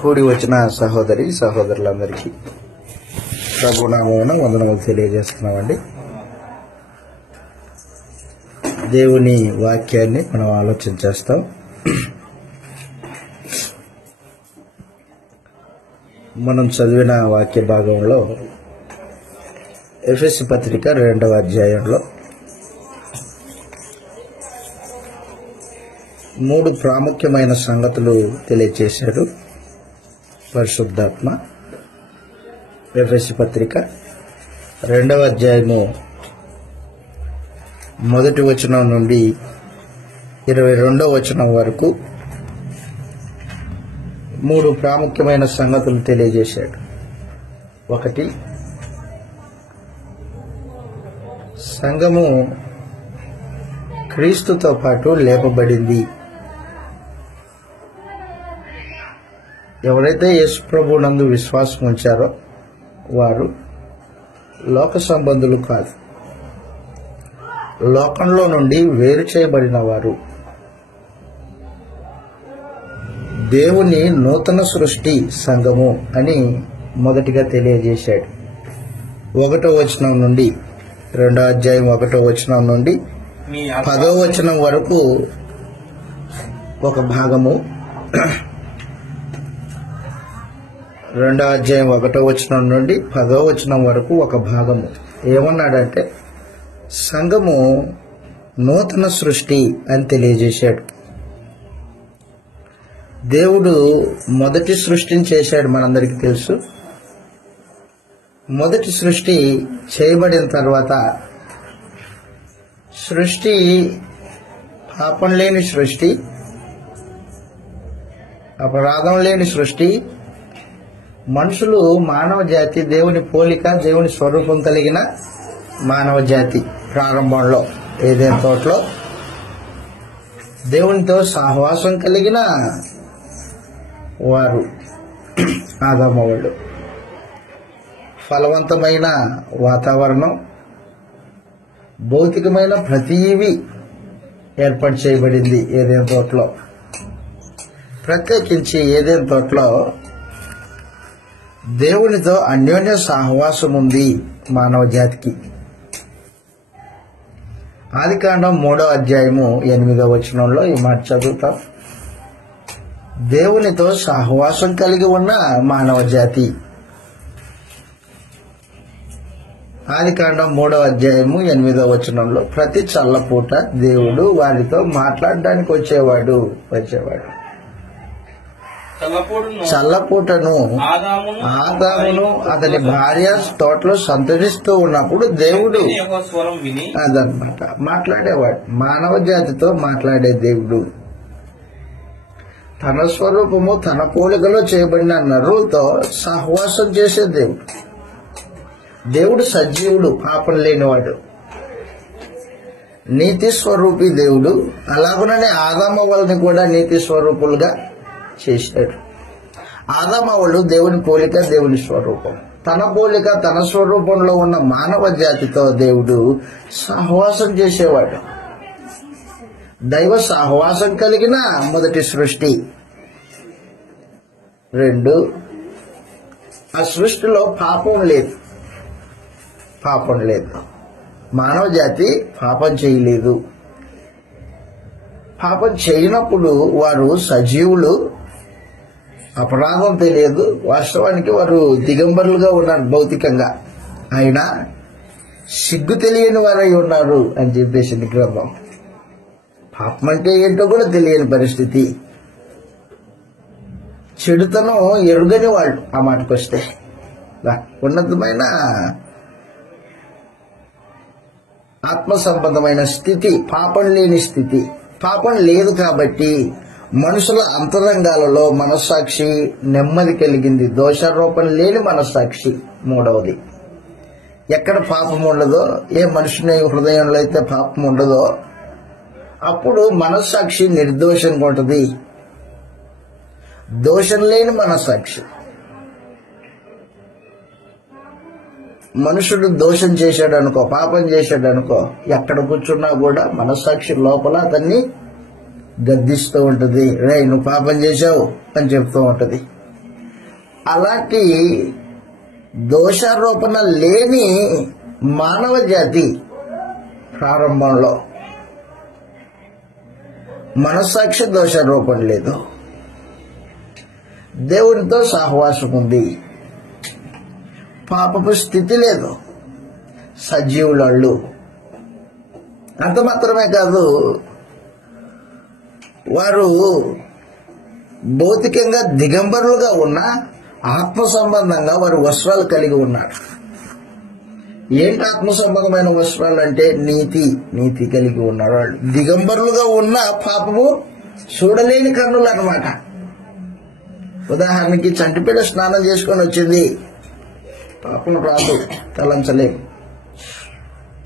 కూడి వచ్చిన సహోదరి సహోదరులందరికీ ప్రభునామమున వందనములు తెలియజేస్తున్నామండి. దేవుని వాక్యాన్ని మనం ఆలోచన చేస్తాం. మనం చదివిన వాక్య భాగంలో ఎఫెసీ పత్రిక 2వ అధ్యాయంలో 3 ప్రాముఖ్యమైన సంగతులు తెలియజేశాడు పరిశుద్ధాత్మ. ఎఫెసీ పత్రిక 2వ అధ్యాయము 1వ వచనం నుండి 22వ వచనం వరకు 3 ప్రాముఖ్యమైన సంగతులు తెలియజేశాడు. 1, సంఘము క్రీస్తుతో పాటు లేపబడింది. ఎవరైతే యేసు ప్రభువునందు విశ్వాసం ఉంచారో వారు లోక సంబంధులు కాదు, లోకంలో నుండి వేరు చేయబడిన వారు, దేవుని నూతన సృష్టి సంఘము అని మొదటిగా తెలియజేశాడు. 1వ వచనం నుండి 2వ అధ్యాయం 1వ వచనం నుండి 10వ వచనం వరకు ఒక భాగము, 2వ అధ్యాయం 1వ వచనం నుండి 10వ వచనం వరకు ఒక భాగము. ఏమన్నాడంటే సంఘము నూతన సృష్టి అని తెలియజేశాడు. దేవుడు మొదటి సృష్టిని చేశాడు, మనందరికీ తెలుసు. మొదటి సృష్టి చేయబడిన తర్వాత సృష్టి పాపం లేని సృష్టి, అపరాధం లేని సృష్టి. మనుషులు మానవ జాతి దేవుని పోలిక దేవుని స్వరూపం కలిగిన మానవ జాతి. ప్రారంభంలో ఏదైనా తోటలో దేవునితో సహవాసం కలిగిన వారు ఆదాము వాళ్ళు. ఫలవంతమైన వాతావరణం, భౌతికమైన ప్రతీవి ఏర్పాటు చేయబడింది ఏదైనా తోటలో. ప్రత్యేకించి ఏదైనా తోటలో దేవునితో అన్యోన్య సహవాసం ఉంది మానవ జాతికి. ఆదికాండం 3వ అధ్యాయము 8వ వచనంలో ఈ మాట చదువుతాం. దేవునితో సహవాసం కలిగి ఉన్న మానవ జాతి. ఆదికాండం 3వ అధ్యాయము 8వ వచనంలో ప్రతి చల్లపూట దేవుడు వారితో మాట్లాడడానికి వచ్చేవాడు. చల్లపూటను ఆదామును అతని భార్య తోటలో సంతరిస్తూ ఉన్నప్పుడు దేవుడు అదనమాట మాట్లాడేవాడు. మానవ జాతితో మాట్లాడే దేవుడు, తన స్వరూపము తన పోలికలో చేయబడిన నరులతో సహవాసం చేసే దేవుడు. దేవుడు సజీవుడు, పాపం లేనివాడు, నీతి స్వరూపి దేవుడు. అలాగుననే ఆదాము వాళ్ళని కూడా నీతి స్వరూపులుగా చేశాడు. ఆదాము వాళ్ళు దేవుని పోలిక దేవుని స్వరూపం. తన పోలిక తన స్వరూపంలో ఉన్న మానవ జాతితో దేవుడు సహవాసం చేసేవాడు. దైవ సహవాసం కలిగిన మొదటి సృష్టి. 2, ఆ సృష్టిలో పాపం లేదు. మానవ జాతి పాపం చేయలేదు. పాపం చేయనప్పుడు వారు సజీవులు, అపరాధం తెలియదు. వాస్తవానికి వారు దిగంబరులుగా ఉన్నారు భౌతికంగా, అయినా సిగ్గు తెలియని వారై ఉన్నారు అని చెప్పేసింది గ్రంథం. పాపం అంటే ఏంటో కూడా తెలియని పరిస్థితి, చెడుతనం ఎరుగని వాళ్ళు. ఆ మాటకొస్తే ఉన్నతమైన ఆత్మ సంబంధమైన స్థితి, పాపం లేని స్థితి. పాపం లేదు కాబట్టి మనుషుల అంతరంగాలలో మనస్సాక్షి నెమ్మది కలిగింది. దోషారోపణ లేని మనస్సాక్షి. 3వది, ఎక్కడ పాపం ఉండదో, ఏ మనుషుని హృదయంలో అయితే పాపం ఉండదో అప్పుడు మనస్సాక్షి నిర్దోషంగా ఉంటుంది. దోషం లేని మనస్సాక్షి. మనుషుడు దోషం చేశాడు అనుకో, పాపం చేశాడు అనుకో, ఎక్కడ కూర్చున్నా కూడా మనస్సాక్షి లోపల అతన్ని గద్దిస్తూ ఉంటుంది. రే నువ్వు పాపం చేశావు అని చెప్తూ ఉంటుంది. అలాంటి దోషారోపణ లేని మానవ జాతి ప్రారంభంలో మనస్సాక్షి దోషారోపణ లేదు, దేవునితో సహవాసం ఉంది, పాపపు స్థితి లేదు, సజీవులు. అంత మాత్రమే కాదు, వారు భౌతికంగా దిగంబరులుగా ఉన్న ఆత్మ సంబంధంగా వారు వస్త్రాలు కలిగి ఉన్నారు. ఏంటి ఆత్మ సంబంధమైన వస్త్రాలు అంటే నీతి కలిగి ఉన్నారు. వాళ్ళు దిగంబరులుగా ఉన్న పాపము చూడలేని కన్నులు అన్నమాట. ఉదాహరణకి చంటిపిల్ల స్నానం చేసుకొని వచ్చింది, పాపం రాదు,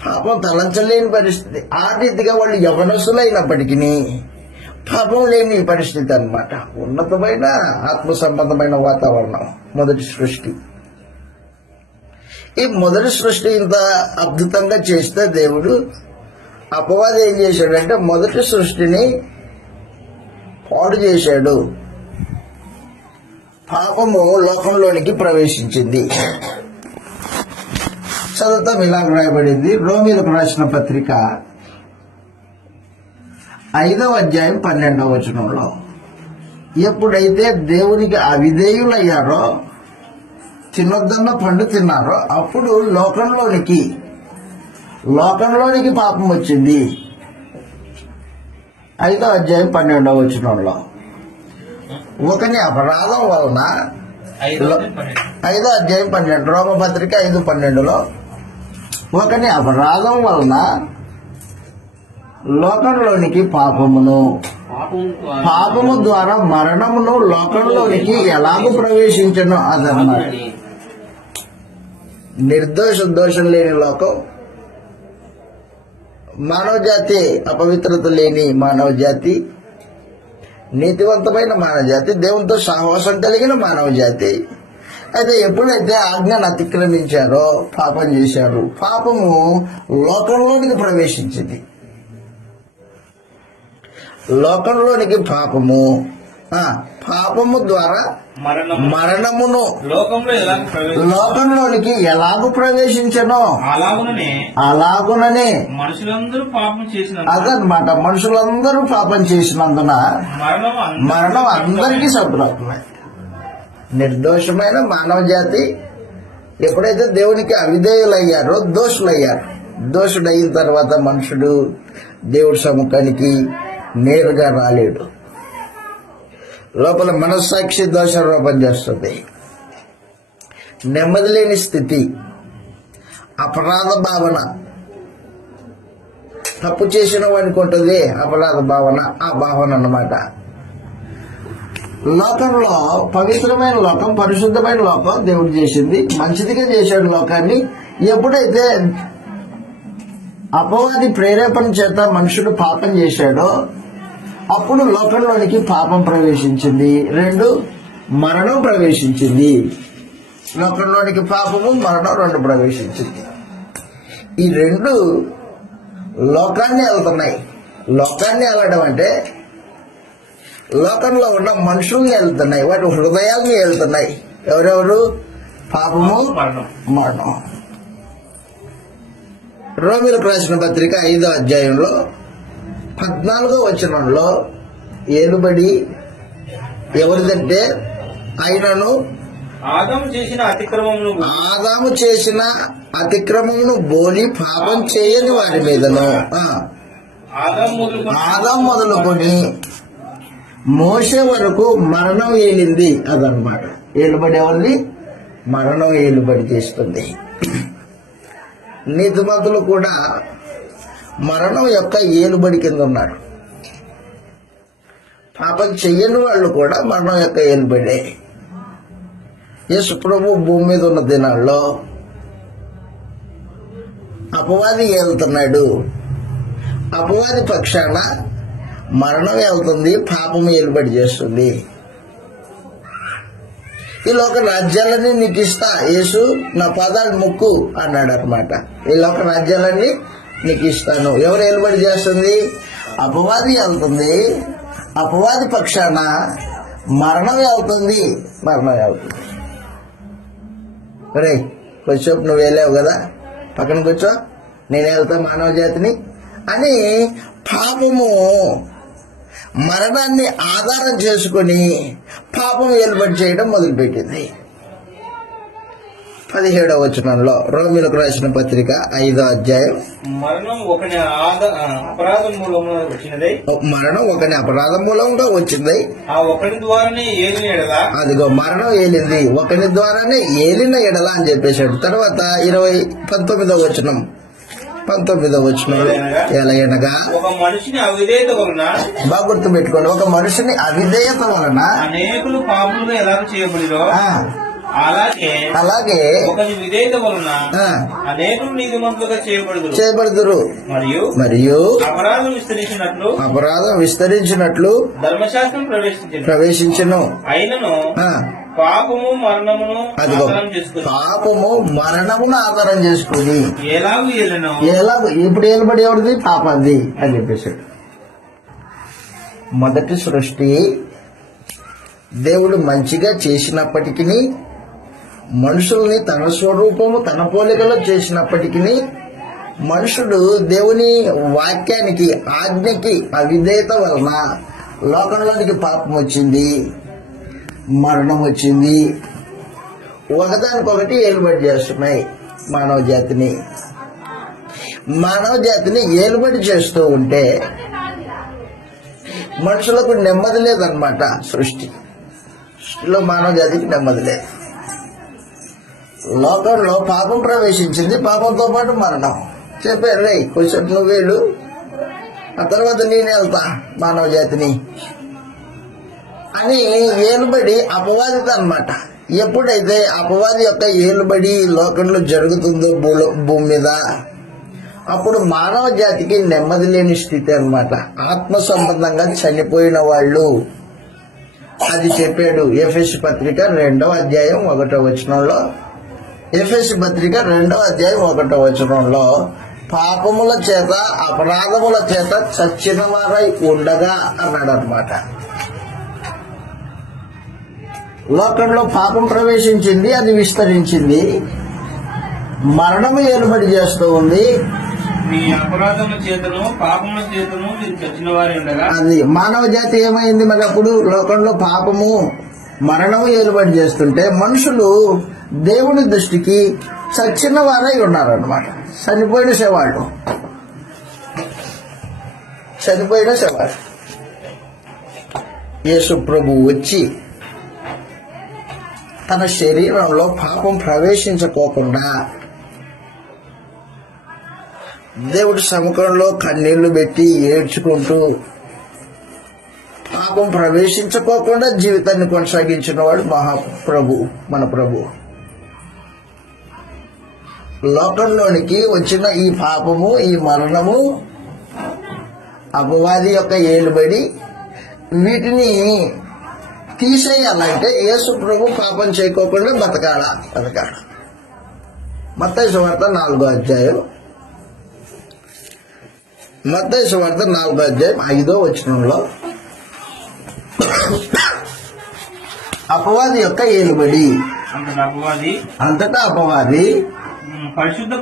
పాపం తలంచలేని పరిస్థితి. ఆ రీతిగా వాళ్ళు యవనస్తులైనప్పటికీ పాపం లేని పరిస్థితి అన్నమాట. ఉన్నతమైన ఆత్మ సంబంధమైన వాతావరణం మొదటి సృష్టి. ఈ మొదటి సృష్టి ఇంత అద్భుతంగా చేస్తే దేవుడు అపవాది ఏం చేశాడంటే మొదటి సృష్టిని పాడు చేశాడు. పాపము లోకంలోనికి ప్రవేశించింది. చదువుతాం, ఇలా రాయబడింది రోమీలకు రాసిన పత్రిక 5వ అధ్యాయం 12వ వచనంలో, ఎప్పుడైతే దేవునికి అవిధేయులయ్యారో, తినొద్దన్న పండు తిన్నారో, అప్పుడు లోకంలోనికి పాపం వచ్చింది. 5వ అధ్యాయం 12వ వచనంలో, ఒకని అపరాధం వలన 5వ అధ్యాయం 12 రోమపత్రిక 5:12లో, ఒకని అపరాధం వలన లోకంలోనికి పాపము ద్వారా మరణమును లోకంలోనికి ఎలాగూ ప్రవేశించను అదన్నమాట. దోషం లేని లోకం, మానవ జాతి, అపవిత్రత లేని మానవ జాతి, నీతివంతమైన మానవ జాతి, దేవునితో సహవాసం కలిగిన మానవ జాతి. అయితే ఎప్పుడైతే ఆజ్ఞను అతిక్రమించారో, పాపం చేశారు, పాపము లోకంలోనికి ప్రవేశించింది. లోకంలోనికి పాపము ద్వారా మరణమును లోకంలోనికి ఎలాగూ ప్రవేశించనో అలాగుననే అదనమాట. మనుషులందరూ పాపం చేసినందున మరణం అందరికీ సంప్రాప్తమై, నిర్దోషమైన మానవ జాతి ఎప్పుడైతే దేవునికి అవిధేయులయ్యారో దోషుడయిన తర్వాత మనుషుడు దేవుడి సముఖానికి నేరుగా రాలేడు. లోపల మనస్సాక్షి దోషారోపణ చేస్తుంది. నెమ్మది లేని స్థితి, అపరాధ భావన, తప్పు చేసిన వానికి ఉంటుంది అపరాధ భావన. ఆ భావన అన్నమాట. లోకంలో పవిత్రమైన లోకం, పరిశుద్ధమైన లోకం దేవుడు చేసింది, మంచిదిగా చేశాడు లోకాన్ని. ఎప్పుడైతే అపవాది ప్రేరేపణ చేత మనుషుడు పాపం చేశాడో, అప్పుడు లోకంలోనికి పాపం ప్రవేశించింది. 2 మరణం ప్రవేశించింది. లోకంలోనికి పాపము, మరణం 2 ప్రవేశించింది. ఈ 2 లోకాన్ని వెళ్తున్నాయి. లోకాన్ని వెళ్ళడం అంటే లోకంలో ఉన్న మనుషుల్ని వెళ్తున్నాయి, వాటి హృదయాల్ని వెళ్తున్నాయి. ఎవరెవరు? పాపము, మరణం. రోమీలకు రాసిన పత్రిక 5వ అధ్యాయంలో 14వ వచనంలో, ఏలుబడి ఎవరిదంటే ఆయనను ఆదాము చేసిన అతిక్రమమును బోలి పాపం చేయని వారి మీదను ఆదాము మొదలుకొని మోషే వరకు మరణం ఏలింది. అదనమాట. ఏలుబడి ఎవరిది? మరణం ఏలుబడి చేస్తుంది. నీతిమంతులు కూడా మరణం యొక్క ఏలుబడి కింద ఉన్నారు. పాపం చెయ్యని వాళ్ళు కూడా మరణం యొక్క ఏలుబడే. యేసు ప్రభు భూమి మీద ఉన్న దినాల్లో అపవాది ఏలుతున్నాడు. అపవాది పక్షాన మరణం వెళ్తుంది, పాపం ఏలుబడి చేస్తుంది. ఈ లోక రాజ్యాలన్నీ నీకు ఇస్తా, యేసు నా పాదాలు మొక్కు అన్నాడు అనమాట. ఈ లోక రాజ్యాలన్నీ నీకు ఇస్తాను. ఎవరు ఏలుబడి చేస్తుంది? అపవాది వెళ్తుంది. అపవాది పక్షాన మరణం వెళ్తుంది. రే కొంచెం నువ్వు వెళ్ళావు కదా, పక్కన కూర్చో, నేను వెళ్తా మానవ జాతిని అని పాపము మరణాన్ని ఆధారం చేసుకొని పాపం ఏలుబడి చేయడం మొదలుపెట్టింది. 17వ వచనంలో రోమీయులకు రాసిన పత్రిక 5వ అధ్యాయం, మరణం ఒకని అపరాధం మూలంగా వచ్చినదై, మరణం ఒకని అపరాధం మూలంగా వచ్చింది, ఆ ఒకరి ద్వారానే ఏలిన ఎడల, అదిగో మరణం ఏలింది ఒకని ద్వారానే ఏలిన ఎడల అని చెప్పేశాడు. తర్వాత 19వ వచనం, 19వ వచనంలో ఎలాగనగా ఒక మనిషిని అవిధేయత వలన, బాగా గుర్తు పెట్టుకోండి, ఒక మనిషిని అవిధేయత వలన అనేకులు పాపులుగా ఎలా చేయబడిరో అలాగే ఒకని విధేయత వలన అనేకులు నీతిమంతులుగా చేయబడుదురు. మరియు అపరాధం విస్తరించినట్లు ధర్మశాస్త్రం ప్రవేశించును. అయినను పాపము మరణమును ఆధారం చేసుకుని ఎలాగూ ఇప్పుడు ఏలుబడి ఎవరిది? పాపది అని చెప్పేశాడు. మొదటి సృష్టి దేవుడు మంచిగా చేసినప్పటికీ, మనుషుల్ని తన స్వరూపము తన పోలికలో చేసినప్పటికీ, మనుషుడు దేవుని వాక్యానికి ఆజ్ఞకి అవిధేయత వలన లోకంలోనికి పాపం వచ్చింది, మరణం వచ్చింది. ఒకదానికొకటి ఏలుబడి చేస్తున్నాయి మానవ జాతిని ఏలుబడి చేస్తూ ఉంటే మనుషులకు నెమ్మది లేదన్నమాట. సృష్టిలో మానవ జాతికి నెమ్మది లేదు. లోకంలో పాపం ప్రవేశించింది, పాపంతో పాటు మరణం. చెప్పారు, రే కొంచెం నువ్వు వేడు, ఆ తర్వాత నేను వెళ్తా మానవ జాతిని అని ఏలుబడి అపవాదిత అన్నమాట. ఎప్పుడైతే అపవాది యొక్క ఏలుబడి లోకంలో జరుగుతుందో భూమి మీద, అప్పుడు మానవ జాతికి నెమ్మది లేని స్థితి అన్నమాట. ఆత్మ సంబంధంగా చనిపోయిన వాళ్ళు, అది చెప్పాడు ఎఫెసు పత్రిక 2వ అధ్యాయం 1వ వచనంలో. ఎఫెసు పత్రిక 2వ అధ్యాయం 1వ వచనంలో పాపముల చేత అపరాధముల చేత చచ్చిన వారై ఉండగా అన్నాడు అనమాట. లోకంలో పాపం ప్రవేశించింది, అది విస్తరించింది, మరణము ఏలుబడి చేస్తూ ఉంది. మీ అపరాధముల చేతను పాపముల చేతను మీరు చచ్చిన వారే ఉండగా, అది మానవ జాతి ఏమైంది మరి? అప్పుడు లోకంలో పాపము మరణము ఏలుబడి చేస్తుంటే మనుషులు దేవుని దృష్టికి చచ్చిన వారై ఉన్నారన్నమాట. చనిపోయిన శవాళ్ళు. యేసు ప్రభు వచ్చి తన శరీరంలో పాపం ప్రవేశించకోకుండా దేవుడి సముఖంలో కన్నీళ్లు పెట్టి ఏడ్చుకుంటూ పాపం ప్రవేశించుకోకుండా జీవితాన్ని కొనసాగించిన వాడు మహాప్రభు, మన ప్రభు. లోకంలోనికి వచ్చిన ఈ పాపము, ఈ మరణము, అపవాది యొక్క ఏలుబడి, వీటిని తీసేయాలంటే యేసు ప్రభు పాపం చేయకోకుండా బతకాల. మత్తయి సువార్త 4వ అధ్యాయం, 5వ వచనంలో అపవాది యొక్క ఏలుబడి. అంతటా అపవాది పరిశుద్ధ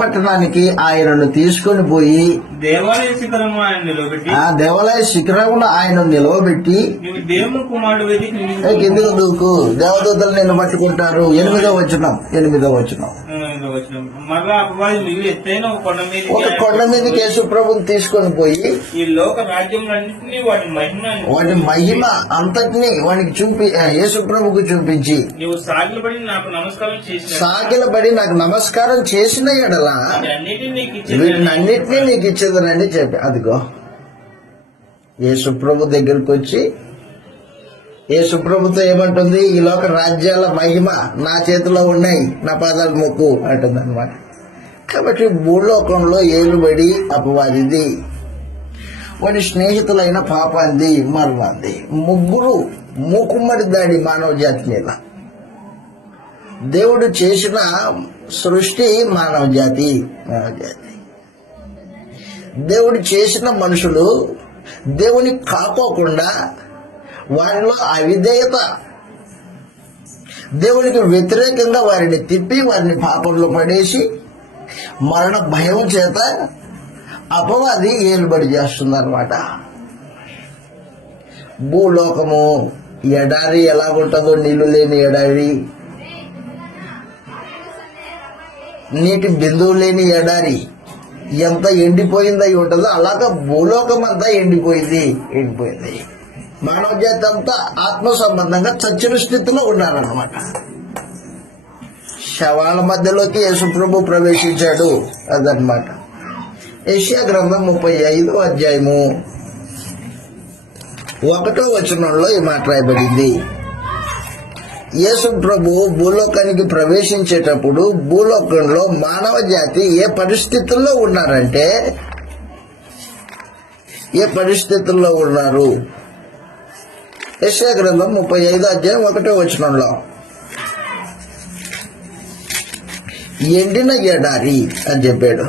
పట్టణానికి ఆయనను తీసుకొని పోయి దేవాలయ శిఖరమును ఆయన నిలవబెట్టి, ఆ దేవాలయ శిఖరమును ఆయన నిలవబెట్టి, దేవుని కుమారుడు కిందికి దూకు, దేవదూతలు నిన్ను పట్టుకుంటారు. 8వ వచనం. మరలా అపవాది మిగిలి ఎత్తైన ఒక కొండ మీదకి యేసు ప్రభుని తీసుకొని పోయి ఈ లోక రాజ్యములన్నింటినీ వాటి మహిమ అంతటినీ వానికి యేసు ప్రభుకు చూపించి, నువ్వు సాగిలబడి నాకు నమస్కారం చేసిన ఎడల వీటినన్నిటినీ నీకు ఇచ్చేదనండి చెప్పి, అదిగో యేసు ప్రభు దగ్గరికి వచ్చి యేసు ప్రభుతో ఏమంటుంది? ఈ లోక రాజ్యాల మహిమ నా చేతిలో ఉన్నాయి, నా పాదాలు మొక్కు అంటుంది అనమాట. కాబట్టి భూలోకంలో ఏలుబడి అపవాదిది, వాడి స్నేహితులైన పాపాంది, మరణాంది, ముగ్గురు మూకుమ్మడి దాడి మానవ జాతి మీద. దేవుడు చేసిన సృష్టి మానవ జాతి. దేవుడు చేసిన మనుషులు దేవుని కాకోకుండా వారిలో అవిధేయత, దేవునికి వ్యతిరేకంగా వారిని తిప్పి వారిని పాపంలో పడేసి మరణ భయం చేత అపవాది ఏలుబడి చేస్తుందన్నమాట. భూలోకము ఎడారి ఎలాగుంటుందో, నీళ్లు లేని ఎడారి, నీటి బిందువు లేని ఎడారి ఎంత ఎండిపోయిందై ఉంటుందో అలాగా భూలోకం అంతా ఎండిపోయింది. మానవ జాతి అంతా ఆత్మ సంబంధంగా చచ్చిన స్థితిలో ఉన్నారన్నమాట. శవాల మధ్యలోకి యేసుప్రభు ప్రవేశించాడు. అదనమాట. యెషయా గ్రంథం 35వ అధ్యాయము 1వ వచనంలో ఈ మాట రాయబడింది. యేసు ప్రభు భూలోకానికి ప్రవేశించేటప్పుడు భూలోకంలో మానవ జాతి ఏ పరిస్థితుల్లో ఉన్నారంటే, ఏ పరిస్థితుల్లో ఉన్నారు? యెషయా గ్రంథం 35వ అధ్యాయం 1వ వచనంలో, ఎండిన ఎడారి అని చెప్పాడు.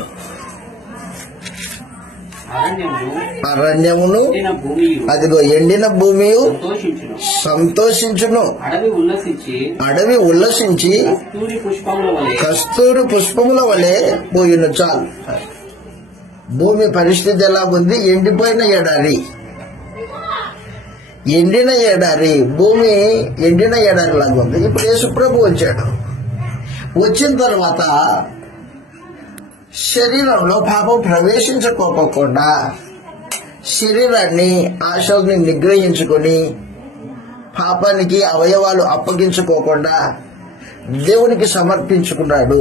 అరణ్యమును అదిగో ఎండిన భూమి సంతోషించును, అడవి ఉల్లసించి కస్తూరి పుష్పముల వలె పోయిన. చాలు. భూమి పరిస్థితి ఎలా ఉంది? ఎండిపోయిన ఎడారి, ఎండిన ఎడారి, భూమి ఎండిన ఎడారి లాగా ఉంది. ఇప్పుడు యేసుప్రభు వచ్చాడు. వచ్చిన తర్వాత శరీరంలో పాపం ప్రవేశించుకోకుండా శరీరాన్ని, ఆశల్ని నిగ్రహించుకొని పాపానికి అవయవాలు అప్పగించుకోకుండా దేవునికి సమర్పించుకున్నాడు.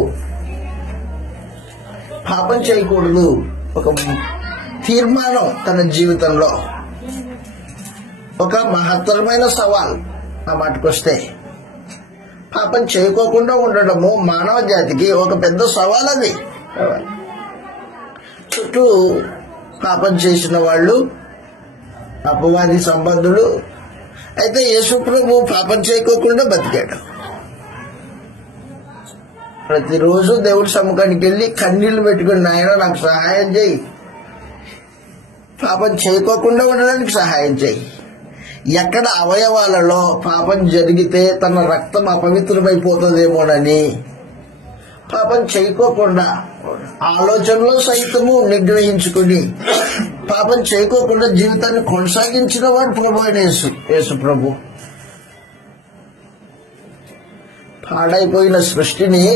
పాపం చేయకూడదు ఒక తీర్మానం తన జీవితంలో. ఒక మహత్తరమైన సవాల్ ఆ మాటకొస్తే. పాపం చేయకోకుండా ఉండడము మానవ జాతికి ఒక పెద్ద సవాల్. అది చుట్టూ పాపం చేసిన వాళ్ళు, అపవాది సంబంధులు. అయితే యేసుప్రభు పాపం చేయకోకుండా బతికాడు. ప్రతిరోజు దేవుడి సముఖానికి వెళ్ళి కన్నీళ్లు పెట్టుకుని, నాయన నాకు సహాయం చేయి, పాపం చేయకోకుండా ఉండడానికి సహాయం చేయి. ఎక్కడ అవయవాలలో పాపం జరిగితే తన రక్తం అపవిత్రమైపోతుందేమోనని పాపం చేయకోకుండా ఆలోచనలో సైతము నిగ్రహించుకుని పాపం చేయకోకుండా జీవితాన్ని కొనసాగించిన వాడు ప్రభు అయిన యేసు ప్రభు. పాడైపోయిన సృష్టిని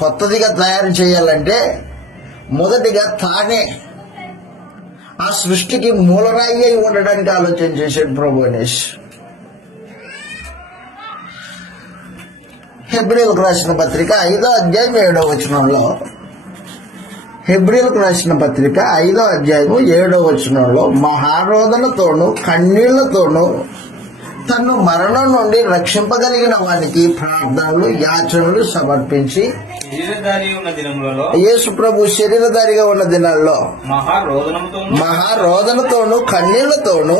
కొత్తదిగా తయారు చేయాలంటే మొదటిగా తానే ఆ సృష్టికి మూలరాయి అయి ఉండడానికి ఆలోచన చేశాడు ప్రభు అనేసి. హెబ్రీయులకు రాసిన పత్రిక 5వ అధ్యాయం 7వ వచనంలో, హెబ్రీయులకు రాసిన పత్రిక 5వ అధ్యాయము 7వ వచనంలో, మహారోదనతోనూ కన్నీళ్లతోనూ తను మరణం నుండి రక్షింపగలిగిన వానికి ప్రార్థనలు, యాచనలు సమర్పించి, యేసు ప్రభు శరీరధారిగా ఉన్న దినాల్లో మహారోదనతోనూ కన్నీళ్లతోనూ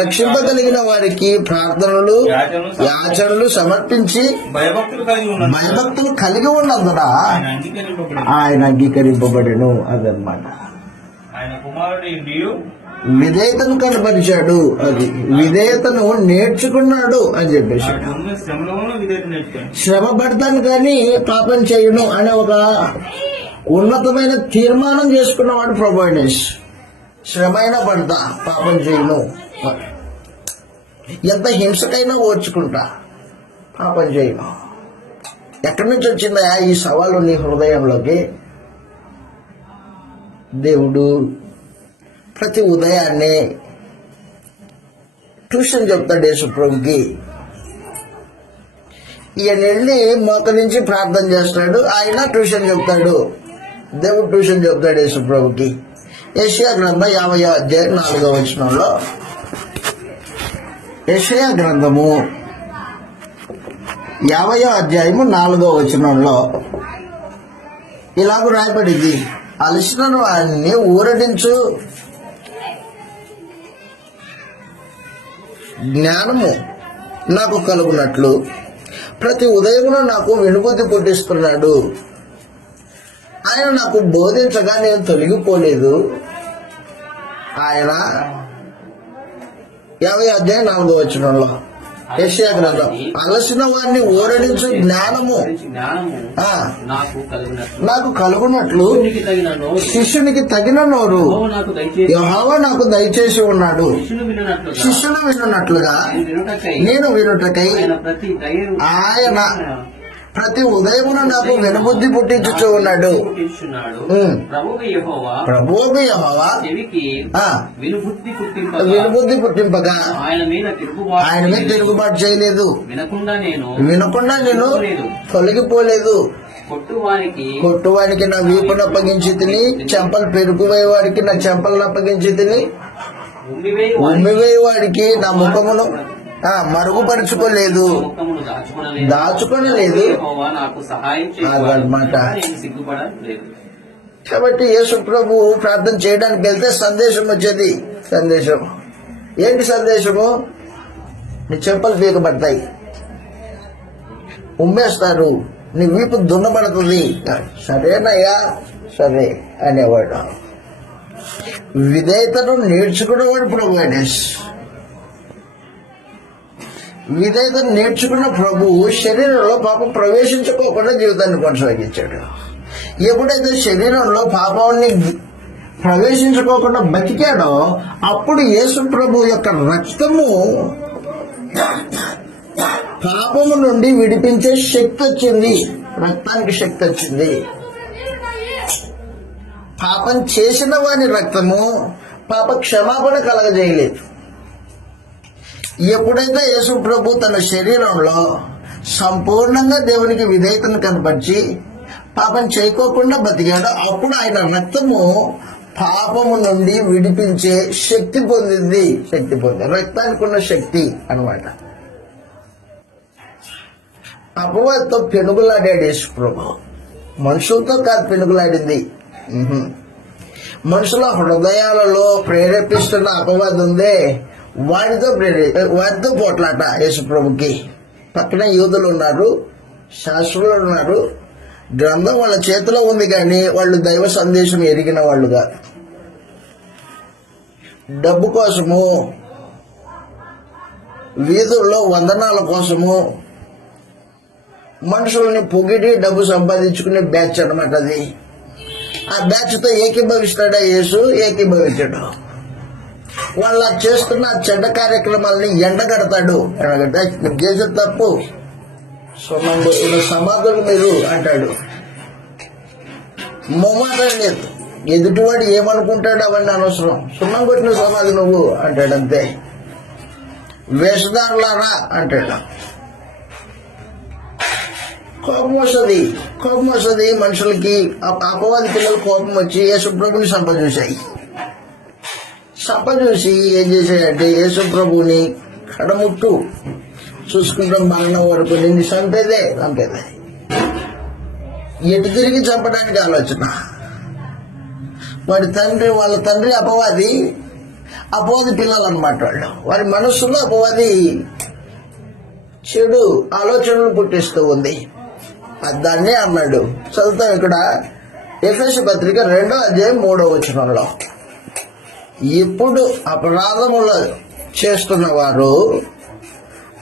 రక్షింపగలిగిన వారికి ప్రార్థనలు, యాచనలు సమర్పించి భయభక్తులు కలిగి ఉన్నందున ఆయన అంగీకరింపబడెను. అదనమాట. విధేయతను కనపరిచాడు. అది విధేయతను నేర్చుకున్నాడు అని చెప్పేసి. శ్రమ పడతాను కానీ పాపం చేయను అనే ఒక ఉన్నతమైన తీర్మానం చేసుకున్నవాడు ప్రభు అనేసి. శ్రమైనా పడతా, పాపం చేయను, ఎంత హింసకైనా ఓర్చుకుంటా, పాపం చేయను. ఎక్కడి నుంచి వచ్చిందా ఈ సవాలు నీ హృదయంలోకి? దేవుడు ప్రతి ఉదయాన్నే ట్యూషన్ చెప్తాడు యేసు ప్రభుకి. ఈయన వెళ్ళి మోకరించి ప్రార్థన చేస్తాడు, ఆయన ట్యూషన్ చెప్తాడు. దేవుడు ట్యూషన్ చెప్తాడు యేసు ప్రభుకి. యెషయా గ్రంథం 50వ అధ్యాయం 4వ వచనంలో, యెషయా గ్రంథము 50వ అధ్యాయము 4వ వచనంలో ఇలాగ రాయబడింది, అలసిన వారిని ఊరడించు, జ్ఞానము నాకు కలుగునట్లు ప్రతి ఉదయమున నాకు వినుబుద్ధి పుట్టిస్తున్నాడు. ఆయన నాకు బోధించగా నేను తొలగిపోలేదు. ఆయన 50వ అధ్యాయం 4వ వచనంలో యెషయా గ్రంథం. అలసిన వారిని ఓరడించు జ్ఞానము జ్ఞానము ఆ, నాకు కలుగునట్లు కలుగునట్లు శిష్యునికి తగిన నోరు శిష్యునికి తగిన నోరు యెహోవా నాకు దయచేసి యెహోవా నాకు దయచేసి ఉన్నాడు. శిష్యులు వినున్నట్లుగా శిష్యులు వినున్నట్లుగా నేను వినుటకై నేను వినుటకై ఆయన ప్రతి దయను ఆయన ప్రతి ఉదయమున నాకు వెనుబుద్ధి పుట్టించుచూ ఉన్నాడు. పుట్టించున్నాడు. ఉమ్. ప్రభువు యెహోవా ప్రభువు యెహోవా చెవికి ఆ, వినుబుద్ధి పుట్టింపగా వెనుబుద్ధి పుట్టింపగా ఆయన మీద తిరుగుబాటు ఆయన మీద తిరుగుబాటు చేయలేదు. వినకుండా నేను వినకుండా నేను తొలగిపోలేదు. కొట్టువానికి నా వీపును అప్పగించి తిని, చెంపలు పెరుగువేవాడికి నా చెంపలను అప్పగించి తిని, ఉమ్మివేయవాడికి నా ముఖమును మరుగుపరుచుకోలేదు, ముఖమును దాచుకొనలేదు. యెహోవా నాకు సహాయం అదన్నమాట. నేను సిగ్గుపడలేదు. కాబట్టి యేసు ప్రభు ప్రార్థన చేయడానికి వెళ్తే సందేశం వచ్చేది. సందేశం ఏంటి? సందేశము నీ చెంపలు పీకబడతాయి, ఉమ్మేస్తారు, నీ వీపు దున్నబడుతుంది. సరేనయ్యా సరే అనేవాడు. విధేయతను నేర్చుకున్నవాడు ప్రభు అనేసి. విధేయతను నేర్చుకున్న ప్రభువు శరీరంలో పాపం ప్రవేశించుకోకుండా జీవితాన్ని కొనసాగించాడు. ఎప్పుడైతే శరీరంలో పాపాన్ని ప్రవేశించుకోకుండా బతికాడో అప్పుడు యేసు ప్రభు యొక్క రక్తము పాపము నుండి విడిపించే శక్తి వచ్చింది. రక్తానికి శక్తి వచ్చింది. పాపం చేసిన వాని రక్తము పాప క్షమాపణ కలగజేయలేదు. ఎప్పుడైతే యేసు ప్రభు తన శరీరంలో సంపూర్ణంగా దేవునికి విధేయతను కనపరిచి పాపం చేయకోకుండా బతికాడో అప్పుడు ఆయన రక్తము పాపము నుండి విడిపించే శక్తి పొందింది. రక్తానికి ఉన్న శక్తి అన్నమాట. అపవాదితో పెనుగులాడాడు యేసు ప్రభు. మనుషులతో కాదు పెనుగులాడింది. మనుషుల హృదయాలలో ప్రేరేపిస్తున్న అపవాదం ఉందే, వాటితో పోట్లాట యేసు ప్రభుకి. పక్కన యూదులు ఉన్నారు, శాస్త్రులు ఉన్నారు. గ్రంథం వాళ్ళ చేతిలో ఉంది కానీ వాళ్ళు దైవ సందేశం ఎరిగిన వాళ్ళు కాదు. డబ్బు కోసము, వీధుల్లో వందనాల కోసము మనుషుల్ని పొగిడి డబ్బు సంపాదించుకునే బ్యాచ్ అన్నమాట అది. ఆ బ్యాచ్ తో ఏకీభవిస్తాడా యేసు? ఏకీభవించాడు. వాళ్ళ చేస్తున్న చెడ్డ కార్యక్రమాలని ఎండగడతాడు. మీరు చేసే తప్పు, సమాధులు మీరు అంటాడు. మొమాట లేదు. ఎదుటివాడు ఏమనుకుంటాడు అవన్నీ అనవసరం. సున్నం కొట్టిన సమాధి నువ్వు అంటాడు అంతే. వేషధారులారా అంటాడు. కోపం వస్తుంది మనుషులకి. అపవాది పిల్లలు కోపం వచ్చి యేసు ప్రభుని సంపజూసి ఏం చేశాడంటే యేసు ప్రభుని కడముట్టు చూసుకుంటాం మరణం వరకు, నిన్ను చంపేదే. ఎటు తిరిగి చంపడానికి ఆలోచన. వాళ్ళ తండ్రి అపవాది పిల్లలు అన్నమాట వాళ్ళు. వారి మనస్సులో అపవాది చెడు ఆలోచనలు పుట్టిస్తూ ఉంది. దాన్నే అన్నాడు. చదువుతాం ఇక్కడ ఎఫెసు పత్రిక 2వ అధ్యాయం 3వ వచనంలో, ఇప్పుడు అపరాధములు చేస్తున్న వారు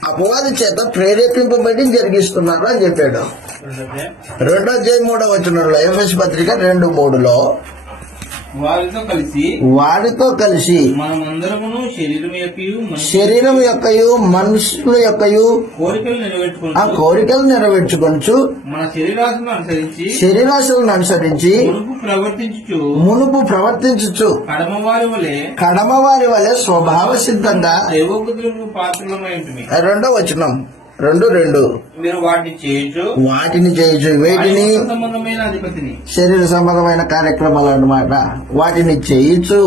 అపవాది చేత ప్రేరేపింపబడి జరిగిస్తున్నారు అని చెప్పాడు. 2వ అధ్యాయం 3వ వచనంలో ఎఫెసు పత్రిక 2:3లో వారితో కలిసి మనమందరమును శరీరం యొక్కయు మనుషుల యొక్కయు కోరికలు నెరవేర్చుకొనుచు మన శరీరాశలను అనుసరించి మునుపు ప్రవర్తించుచు కడమవారి వలె స్వభావ సిద్ధంగా. 2వ వచనం 2:2 మీరు వాటిని చేయొచ్చు. వేటిని? శరీర సంబంధమైన కార్యక్రమాలు అన్నమాట. వాటిని చేయొచ్చు.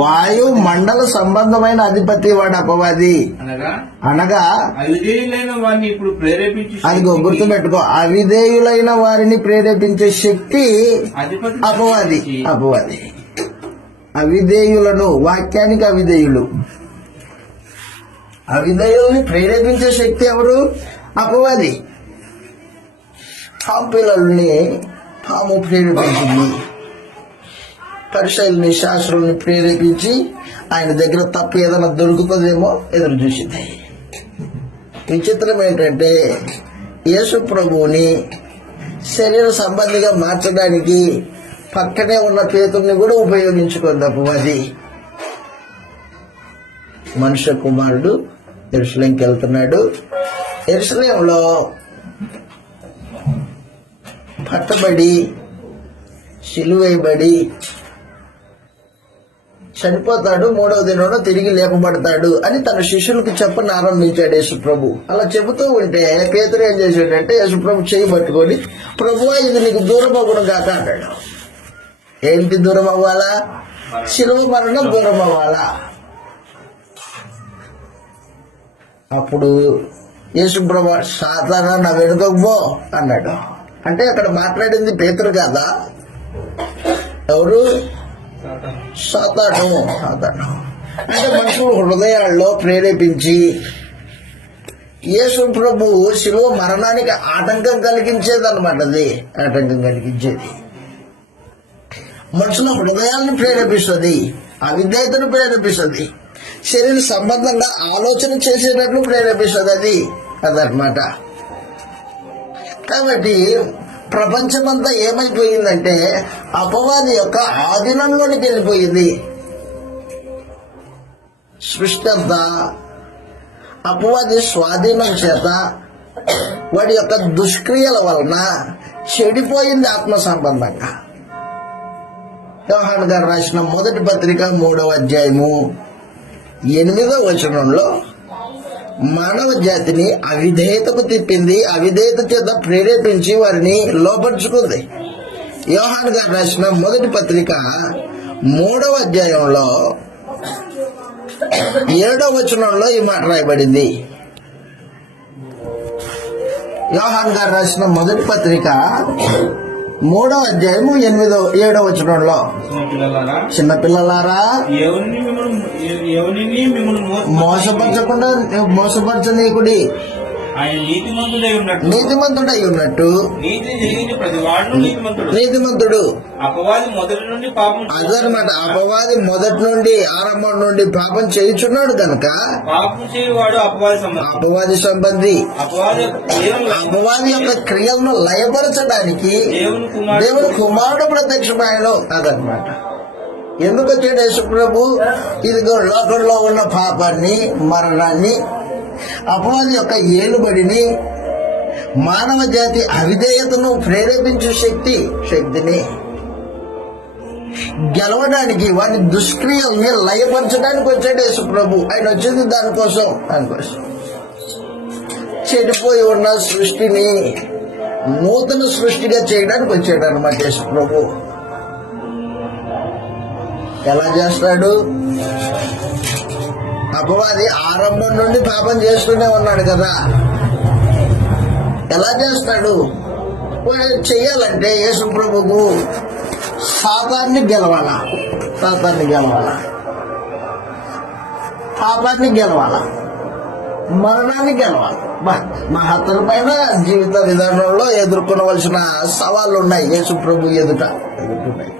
వాయు మండల సంబంధమైన అధిపతి వాడు అపవాది. అనగా అదిగో గుర్తుపెట్టుకో, అవిధేయులైన వారిని ప్రేరేపించే శక్తి అపవాది. అవిధేయులను, వాక్యానికి అవిధేయుల్ని ప్రేరేపించే శక్తి ఎవరు? అపవాది. పిల్లల్ని తాము ప్రేరేపించింది. పరిసయ్యుల్ని, శాస్త్రుల్ని ప్రేరేపించి ఆయన దగ్గర తప్పు ఏదైనా దొరుకుతుందేమో ఎదురు చూసింది. విచిత్రం ఏంటంటే యేసు ప్రభువుని శరీర సంబంధిగా మార్చడానికి పక్కనే ఉన్న పేతుర్ని కూడా ఉపయోగించుకుంది అపవాది. మనుష్య కుమారుడు యెరూషలేంకి వెళ్తున్నాడు. యెరూషలేంలో పట్టబడి సిలువేయబడి చనిపోతాడు, 3వ దినంలో తిరిగి లేపబడతాడు అని తన శిష్యులకు చెప్పని ఆరంభించాడు యేసుప్రభు. అలా చెబుతూ ఉంటే పేతురు ఏం చేశాడంటే యేసుప్రభు చేయి పట్టుకొని, ప్రభువా ఇది నీకు దూరం అవ్వడం కాక అన్నాడు. ఏంటి దూరం అవ్వాలా? శిలువ మరణం దూరం అవ్వాలా? అప్పుడు యేసుప్రభు సాతానా నా వెనుకకు పో అన్నాడు. అంటే అక్కడ మాట్లాడింది పేతురు కాదా? ఎవరు? సాతాను. అంటే మనుషుల హృదయాల్లో ప్రేరేపించి యేసు ప్రభు శిలువ మరణానికి ఆటంకం కలిగించేది అనమాట. అది ఆటంకం కలిగించేది మనుషుల హృదయాలను ప్రేరేపిస్తుంది, అవిధేయతను ప్రేరేపిస్తుంది, శరీర సంబంధంగా ఆలోచన చేసేటట్లు ప్రేరేపిస్తుంది. అదనమాట. కాబట్టి ప్రపంచమంతా ఏమైపోయిందంటే అపవాది యొక్క ఆధీనంలోనికి వెళ్ళిపోయింది. సృష్టి అంతా అపవాది స్వాధీనం చేత వాడి యొక్క దుష్క్రియల వలన చెడిపోయింది ఆత్మ సంబంధంగా. యోహాను గారు రాసిన మొదటి పత్రిక 3వ అధ్యాయము 8వ వచనంలో మానవ జాతిని అవిధేయతకు తిప్పింది, అవిధేయత చేత ప్రేరేపించి వారిని లోపరుచుకుంది. యోహాను గారు రాసిన మొదటి పత్రిక 3వ అధ్యాయంలో 7వ వచనంలో ఈ మాట రాయబడింది. యోహాను గారు రాసిన మొదటి పత్రిక 3వ అధ్యాయము 7వ వచనంలో, చిన్నపిల్లలారా మోసపరచకుండా మోసపరచనీకుడి, ఆయన నీతిమంతుడై ఉన్నట్టు నీతిమంతుడు. అదనమాట. అపవాది మొదటి నుండి ఆరంభం నుండి పాపం చేయుచున్నాడు కనుక అపవాది సంబంధి. అపవాది యొక్క క్రియలను లయపరచడానికి దేవుని కుమారుడు ప్రత్యక్షమాయను. అదనమాట. ఎందుకు వచ్చాడు యేసుప్రభు? ఇదిగో లోకంలో ఉన్న పాపాన్ని, మరణాన్ని, అపవాది యొక్క ఏలుబడిని, మానవ జాతి అవిధేయతను ప్రేరేపించే శక్తిని గెలవడానికి, వాటి దుష్క్రియల్ని లయపరచడానికి వచ్చాడు యేసుప్రభు. ఆయన వచ్చింది దానికోసం. చెడిపోయి ఉన్న సృష్టిని నూతన సృష్టిగా చేయడానికి వచ్చాడు అన్నమాట యేసుప్రభు. ఎలా చేస్తాడు? అపవాది ఆరంభం నుండి పాపం చేస్తూనే ఉన్నాడు కదా. ఎలా చేస్తాడు? చెయ్యాలంటే యేసు ప్రభుకు సాతాన్ని గెలవాలా, పాపాన్ని గెలవాలా, మరణాన్ని గెలవాలి. మహత్తర పైన జీవిత విధానంలో ఎదుర్కొనవలసిన సవాళ్ళు ఉన్నాయి యేసు ప్రభు ఎదుర్కొన్నాయి.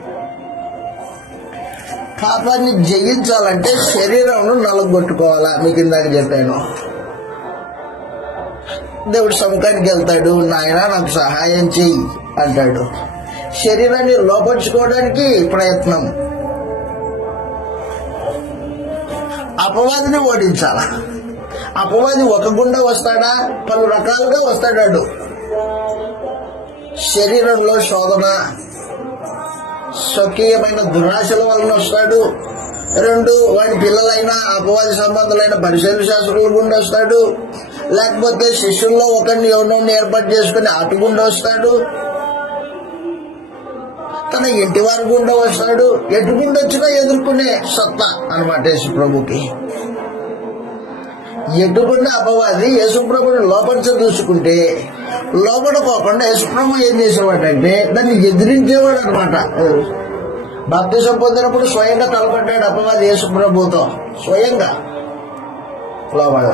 పాపాన్ని జయించాలంటే శరీరంను నలగొట్టుకోవాలా. మీకు ఇందాక చెప్పాను. దేవుడు సముఖానికి వెళ్తాడు, నాయన నాకు సహాయం చెయ్యి అంటాడు. శరీరాన్ని లోపరుచుకోవడానికి ప్రయత్నం. అపవాదిని ఓడించాలా. అపవాది ఒక గుండా వస్తాడా? పలు రకాలుగా వస్తాడు. శరీరంలో శోధన, స్వకీయమైన దురాశల వలన వస్తాడు. 2, వాడి పిల్లలైన అపవాది సంబంధులైన పరిశీలన శాస్త్రుల గుండా వస్తాడు. లేకపోతే శిష్యుల్లో ఒకరిని ఎవరినోని ఏర్పాటు చేసుకుని అటు గుండా వస్తాడు. తన ఇంటి వారి గుండా వస్తాడు. ఎటు గుండా వచ్చినా ఎదుర్కొనే సత్తా అన్నమాట యేసు ప్రభుకి. ఎటుకుండా అపవాది యేసుప్రభుని లోపలిచ చూసుకుంటే లోపడుకోకుండా యేసుప్రభు ఏం చేసేవాడంటే దాన్ని ఎదిరించేవాడు అనమాట. బాప్తిసం పొందినప్పుడు స్వయంగా తలపడ్డాడు అపవాది యేసుప్రభుతో. స్వయంగా లోపడ.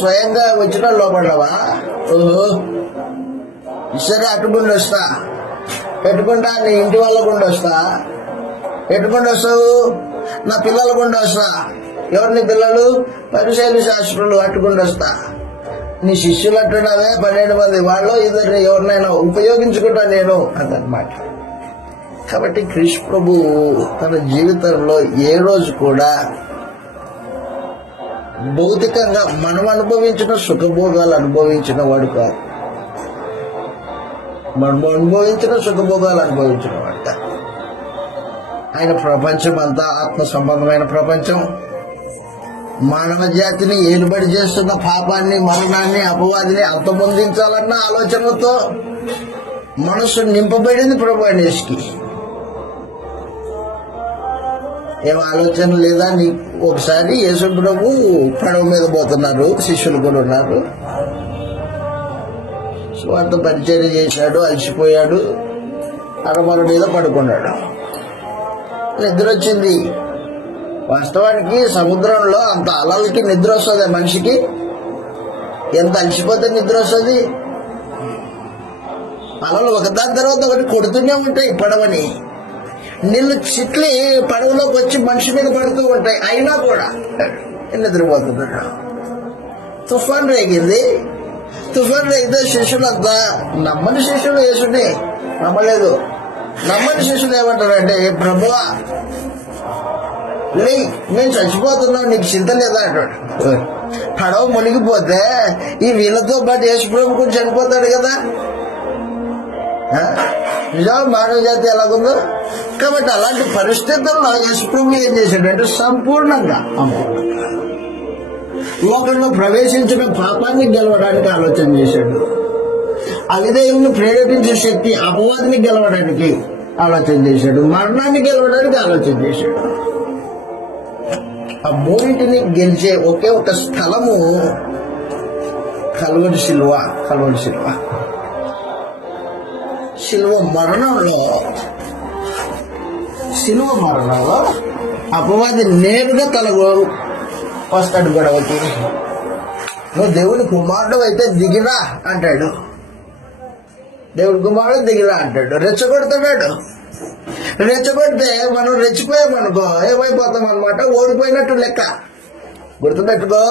స్వయంగా వచ్చినా లోపడ్డావా? ఓహో సరే, అటుగుండా వస్తా. ఎటుకుండా నీ ఇంటి వాళ్ళ గుండా వస్తా. ఎటుకుండా వస్తావు? నా పిల్లల గుండా వస్తా. ఎవరిని పిల్లలు? పరిసయ్యులు శాస్త్రులు అట్టుకుండా వస్తా. నీ శిష్యులు అంటున్నావే 12 మంది, వాళ్ళు ఇద్దరిని ఎవరినైనా ఉపయోగించుకుంటా నేను అదనమాట. కాబట్టి కృష్ణ ప్రభు తన జీవితంలో ఏ రోజు కూడా భౌతికంగా మనం అనుభవించిన సుఖభోగాలు అనుభవించిన వాడు కాదు. మనం అనుభవించిన సుఖభోగాలు అనుభవించిన వాడు కాదు. ఆయన ప్రపంచం అంతా ఆత్మ సంబంధమైన ప్రపంచం. మానవ జాతిని ఏలుబడి చేస్తున్న పాపాన్ని, మరణాన్ని, అపవాదిని అంతమొందించాలన్న ఆలోచనతో మనసు నింపబడింది ప్రభు అనేసికి. ఏం ఆలోచన లేదా నీకు? ఒకసారి యేసు ప్రభు పడవ మీద పోతున్నారు, శిష్యులు కూడా ఉన్నారు. స్వార్థ పరిచర్య చేశాడు, అలసిపోయాడు, అరమర మీద పడుకున్నాడు. నిద్ర వచ్చింది. వాస్తవానికి సముద్రంలో అంత అలలకి నిద్ర వస్తుంది మనిషికి? ఎంత అలసిపోతే నిద్ర వస్తుంది? అలలు ఒకదాని తర్వాత ఒకటి కొడుతూనే ఉంటాయి పడవని. నీళ్ళు చిట్లి పడవలోకి వచ్చి మనిషి మీద పడుతూ ఉంటాయి, అయినా కూడా నిద్రపోతున్నాడు. తుఫాన్ రేగింది. తుఫాన్ రేగితే శిష్యులంతా, నమ్మని శిష్యులు యేసుని నమ్మలేదు. నమ్మని శిష్యులు ఏమంటారంటే, ప్రభువా లే, నేను చచ్చిపోతున్నావు, నీకు చింత లేదా అంటాడు. పడవ మునిగిపోతే ఈ వీళ్ళతో పాటు యేసు ప్రభు కూడా చనిపోతాడు కదా. నిజం మానవ జాతి ఎలాగుందో. కాబట్టి అలాంటి పరిస్థితుల్లో యేసు ప్రభు ఏం చేశాడంటే సంపూర్ణంగా లోకంలో ప్రవేశించిన పాపాన్ని గెలవడానికి ఆలోచన చేశాడు. అవిధేయులను ప్రేరేపించే శక్తి అపవాదిని గెలవడానికి ఆలోచన చేశాడు. మరణాన్ని గెలవడానికి ఆలోచన చేశాడు. ఆ మూడింటిని గెలిచే ఒకే ఒక స్థలము కల్వరి శిలువ. కల్వరి శిలువ. శిలువ మరణంలో అపవాది నేరుగా వస్తాడు గొడవకి. నువ్వు దేవుని కుమారుడు అయితే దిగిరా అంటాడు. దేవుడి కుమారుడు దిగిరా అంటాడు. రెచ్చగొడుతున్నాడు. రెచ్చగొడితే మనం రెచ్చిపోయామనుకో ఏమైపోతాం అనమాట, ఓడిపోయినట్టు లెక్క. గుర్తుపెట్టుకో,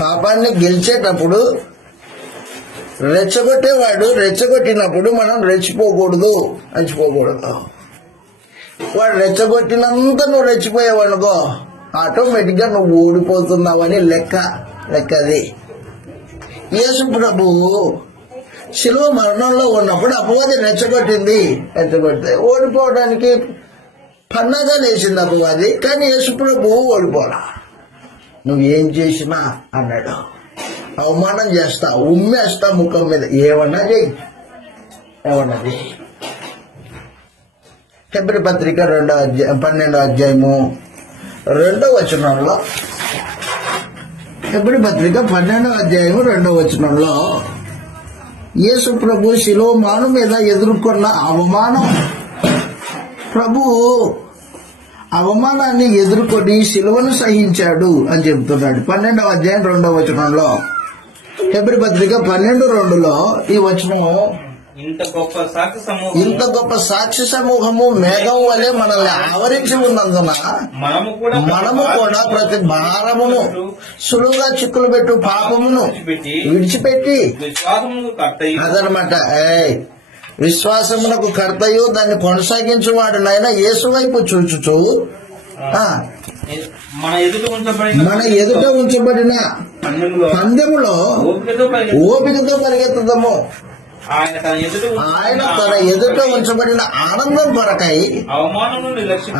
పాపాన్ని గెలిచేటప్పుడు రెచ్చగొట్టేవాడు రెచ్చగొట్టినప్పుడు మనం రెచ్చిపోకూడదు. వాడు రెచ్చగొట్టినంత నువ్వు రెచ్చిపోయావనుకో ఆటోమేటిక్ గా నువ్వు ఓడిపోతున్నావని లెక్క అది. యేసు ప్రభు శిలువ మరణంలో ఉన్నప్పుడు అపవాది రెచ్చగొడితే ఓడిపోవడానికి పన్నాగా లేచింది అపవాది. కానీ యేసు ప్రభు ఓడిపోలా. నువ్వేం చేసినా అన్నాడు, అవమానం చేస్తా, ఉమ్మేస్తా ముఖం మీద, ఏమన్నా చెయ్యి. హెబ్రీ పత్రిక 12వ అధ్యాయము 2వ వచనంలో, హెబ్రీ పత్రిక 12వ అధ్యాయము 2వ వచనంలో యేసు ప్రభు శిలువ మాను మీద ఎదుర్కొన్న అవమానం, ప్రభు అవమానాన్ని ఎదుర్కొని శిలువను సహించాడు అని చెబుతున్నాడు. 12వ అధ్యాయం 2వ వచనంలో, హెబ్రీ పత్రిక 12:2లో ఈ వచనము, ఇంత గొప్ప సాక్షి సమూహము మేఘం వలె మనల్ని ఆవరించి ఉన్నందున మనము కూడా ప్రతి భారమును సులువుగా చిక్కులు పెట్టు పాపమును విడిచిపెట్టి, అదనమాట విశ్వాసమునకు కర్తయు దాన్ని కొనసాగించువాడు నాయన యేసు వైపు చూచుచు మన ఎదుట ఉంచబడిన పందెములో ఓపికతో పరిగెత్తుదాము. ఆయన తన ఎదుట ఉంచబడిన ఆనందం కొరకై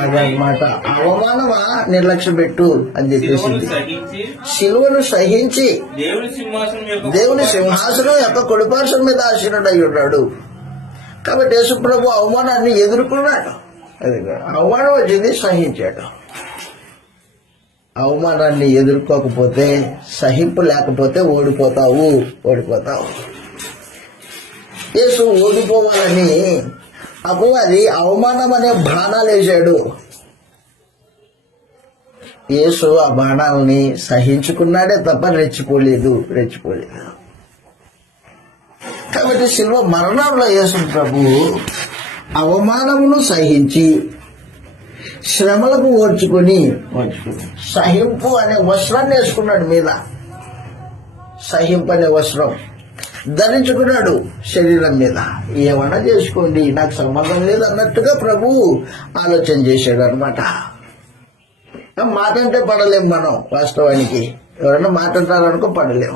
అదనమాట అవమానమా నిర్లక్ష్య పెట్టు అని చెప్పేసింది. శిలువను సహించి దేవుని సింహాసనం యొక్క కుడిపార్శ్వం మీద ఆశీనుడై ఉన్నాడు. కాబట్టి యేసుప్రభు అవమానాన్ని ఎదుర్కొన్నాడు. అవమానం వచ్చింది, సహించాడు. అవమానాన్ని ఎదుర్కోకపోతే, సహింపు లేకపోతే ఓడిపోతావు. యేసు ఓడిపోవాలని అపవాది అవమానం అనే బాణాలు వేశాడు. యేసు ఆ బాణాలని సహించుకున్నాడే తప్ప రెచ్చిపోలేదు. కాబట్టి శిలువ మరణంలో యేసు ప్రభు అవమానమును సహించి శ్రమలకు ఓర్చుకుని సహింపు అనే వస్త్రాన్ని వేసుకున్నాడు మీద. సహింపు అనే వస్త్రం ధరించుకున్నాడు శరీరం మీద. ఏమన్నా చేసుకోండి, నాకు సంబంధం లేదు అన్నట్టుగా ప్రభువు ఆలోచన చేశాడు అనమాట. మాట అంటే పడలేం మనం. వాస్తవానికి ఎవరన్నా మాట అంటారనుకో పడలేం.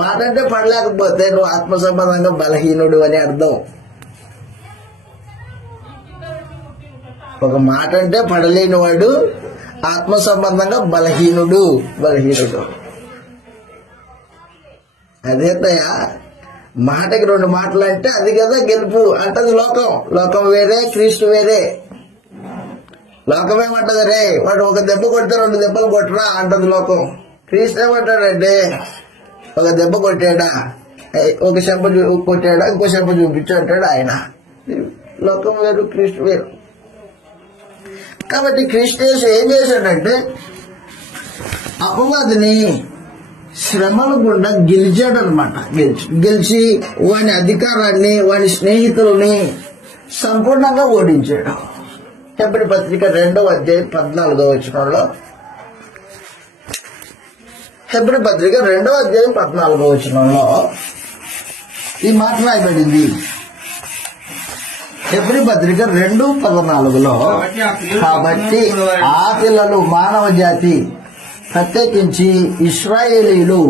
మాట అంటే పడలేకపోతే నువ్వు ఆత్మ సంబంధంగా బలహీనుడు అని అర్థం. ఒక మాట అంటే పడలేని వాడు ఆత్మ సంబంధంగా బలహీనుడు. అదేతయ్యా, మాటకి 2 మాటలు అంటే అది కదా గెలుపు అంటది లోకం. లోకం వేరే, క్రీస్తు వేరే. లోకం ఏమంటది, రే వాడు ఒక దెబ్బ కొడితే 2 దెబ్బలు కొట్టరా అంటది లోకం. క్రీస్తు ఏమంటాడంటే ఒక దెబ్బ కొట్టాడా, ఒక చెంప కొట్టాడా, ఇంకో చెంప చూపించాడు ఆయన. లోకం వేరు, క్రీస్తు వేరు. కాబట్టి క్రీస్తు ఏం చేశాడంటే అపవాదిని శ్రమల గుండా గెలిచాడు అనమాట. గెలిచి వాని అధికారాన్ని, వాని స్నేహితులని సంపూర్ణంగా ఓడించాడు. హెబ్రీ పత్రిక 2వ అధ్యాయం 14వ వచనంలో, హెబ్రీ పత్రిక 2వ అధ్యాయం 14వ వచనంలో ఈ మాట రాయబడింది. హెబ్రీ పత్రిక 2:14లో, కాబట్టి ఆ పిల్లలు మానవ జాతి, ప్రత్యేకించి ఇశ్రాయేలీలు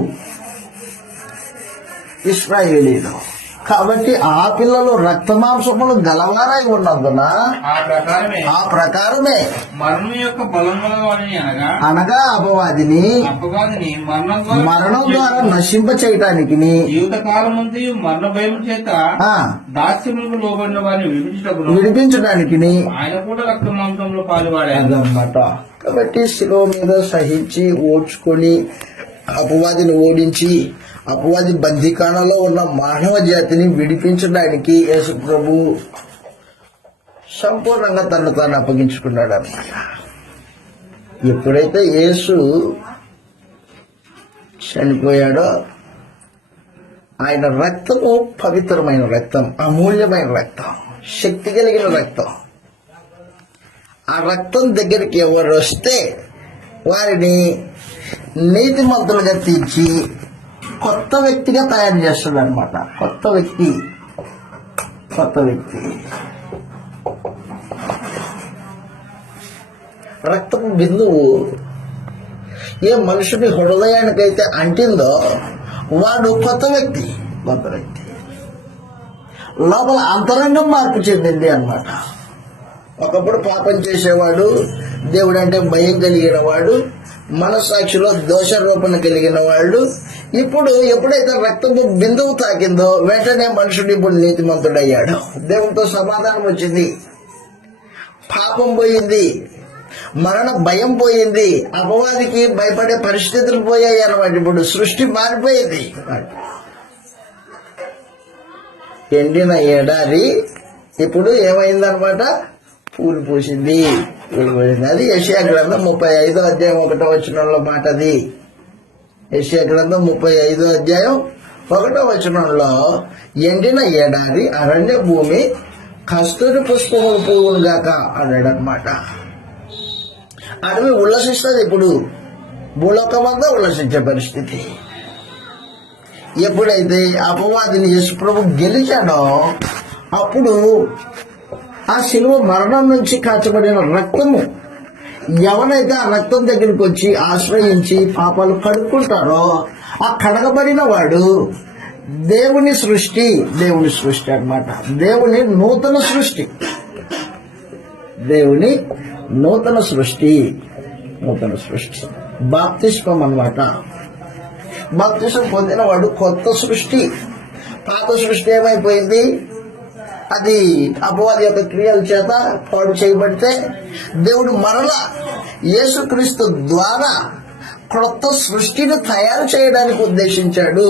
కాబట్టి ఆ పిల్లలు రక్తమాంసములు గలవారై ఉన్నందున ఆ ప్రకారమే మరణం యొక్క బలం గలవాడిని అనగా అపవాదిని మరణం ద్వారా నశింప చేయటానికి జీవితకాలం మరణ భయం చేత దాస్యములకు లోబడిన వారిని విడిపించడానికి ఆయన కూడా రక్తమాంసంలో పాలుపడాడు అన్నమాట. కాబట్టి శిలువ మీద సహించి ఓడ్చుకొని అపవాదిని ఓడించి అపవాది బందీకాణలో ఉన్న మానవ జాతిని విడిపించడానికి యేసు ప్రభు సంపూర్ణంగా తను తాను అప్పగించుకున్నాడు అన్నమాట. ఎప్పుడైతే యేసు చనిపోయాడో ఆయన రక్తము పవిత్రమైన రక్తం, అమూల్యమైన రక్తం, శక్తి కలిగిన రక్తం. ఆ రక్తం దగ్గరికి ఎవరు వస్తే వారిని నీతిమంతులుగా తీర్చి కొత్త వ్యక్తిగా తయారు చేస్తాడు అనమాట. కొత్త వ్యక్తి రక్తపు బిందువు ఏ మనుషుని హృదయానికైతే అంటిందో వాడు కొత్త వ్యక్తి. లోపల అంతరంగం మార్పు చెందింది అన్నమాట. ఒకప్పుడు పాపం చేసేవాడు, దేవుడు అంటే భయం కలిగిన వాడు, మనస్సాక్షిలో దోషారోపణ కలిగిన వాడు. ఇప్పుడు ఎప్పుడైతే రక్తపు బిందువు తాకిందో వెంటనే మనుషుడు ఇప్పుడు నీతిమంతుడయ్యాడు. దేవునితో సమాధానం వచ్చింది, పాపం పోయింది, మరణ భయం పోయింది, అపవాదికి భయపడే పరిస్థితులు పోయాయి అన్నమాట. ఇప్పుడు సృష్టి మారిపోయింది. ఎండిన ఎడారి ఇప్పుడు ఏమైందనమాట, పూలు పూసింది. అది యెషయా గ్రంథం 35వ అధ్యాయం 1వ వచనంలో మాట. అది యెషయా గ్రంథం 35వ అధ్యాయం 1వ వచనంలో ఎండిన ఎడారి, అరణ్య భూమి కస్తూరి పుష్పములు పువ్వును గాక అన్నాడనమాట. అడవి ఉల్లసిస్తుంది. ఇప్పుడు భూలోకమంతా ఉల్లసించే పరిస్థితి. ఎప్పుడైతే అపవాదిని యేసుప్రభు గెలిచాడో అప్పుడు ఆ శిలువ మరణం నుంచి కాచబడిన రక్తము ఎవరైతే ఆ రక్తం దగ్గరికి వచ్చి ఆశ్రయించి పాపాలు కడుక్కుంటారో ఆ కడగబడిన వాడు దేవుని సృష్టి అన్నమాట. దేవుని నూతన సృష్టి బాప్తిస్మం అన్నమాట. బాప్తిస్మం పొందిన వాడు కొత్త సృష్టి. పాత సృష్టి ఏమైపోయింది, అది అపవాది యొక్క క్రియల చేత పాడు చేయబడితే దేవుడు మరలా యేసుక్రీస్తు ద్వారా కొత్త సృష్టిని తయారు చేయడానికి ఉద్దేశించాడు.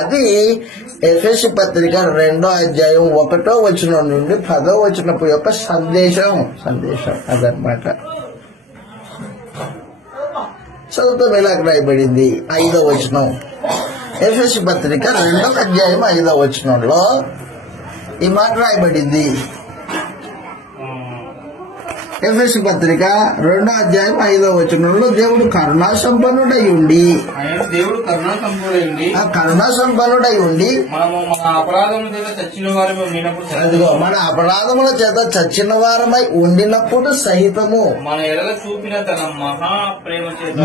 అది ఎఫెసీ పత్రిక 2వ అధ్యాయం 1వ వచనం నుండి 10వ వచనపు యొక్క సందేశం అదనమాట. చదువుతాం ఇలాగ రాయబడింది 5వ వచనం. ఎఫెసీ పత్రిక 2వ అధ్యాయం 5వ వచనంలో ఈ మాట రాయబడింది. ఎఫెసు పత్రిక 2:5 దేవుడు కరుణా సంపన్నుడై ఉండి ఆయన దేవుడు కరుణా సంపూర్ణుడై ఆ కరుణా సంపన్నుడై ఉండి మనము మన అపరాధముల చేత చచ్చిన వారిని ఉండినప్పుడు అదిగో మన అపరాధముల చేత చచ్చిన వారమై ఉండినప్పుడు సహితము మన ఎడల చూపిన తన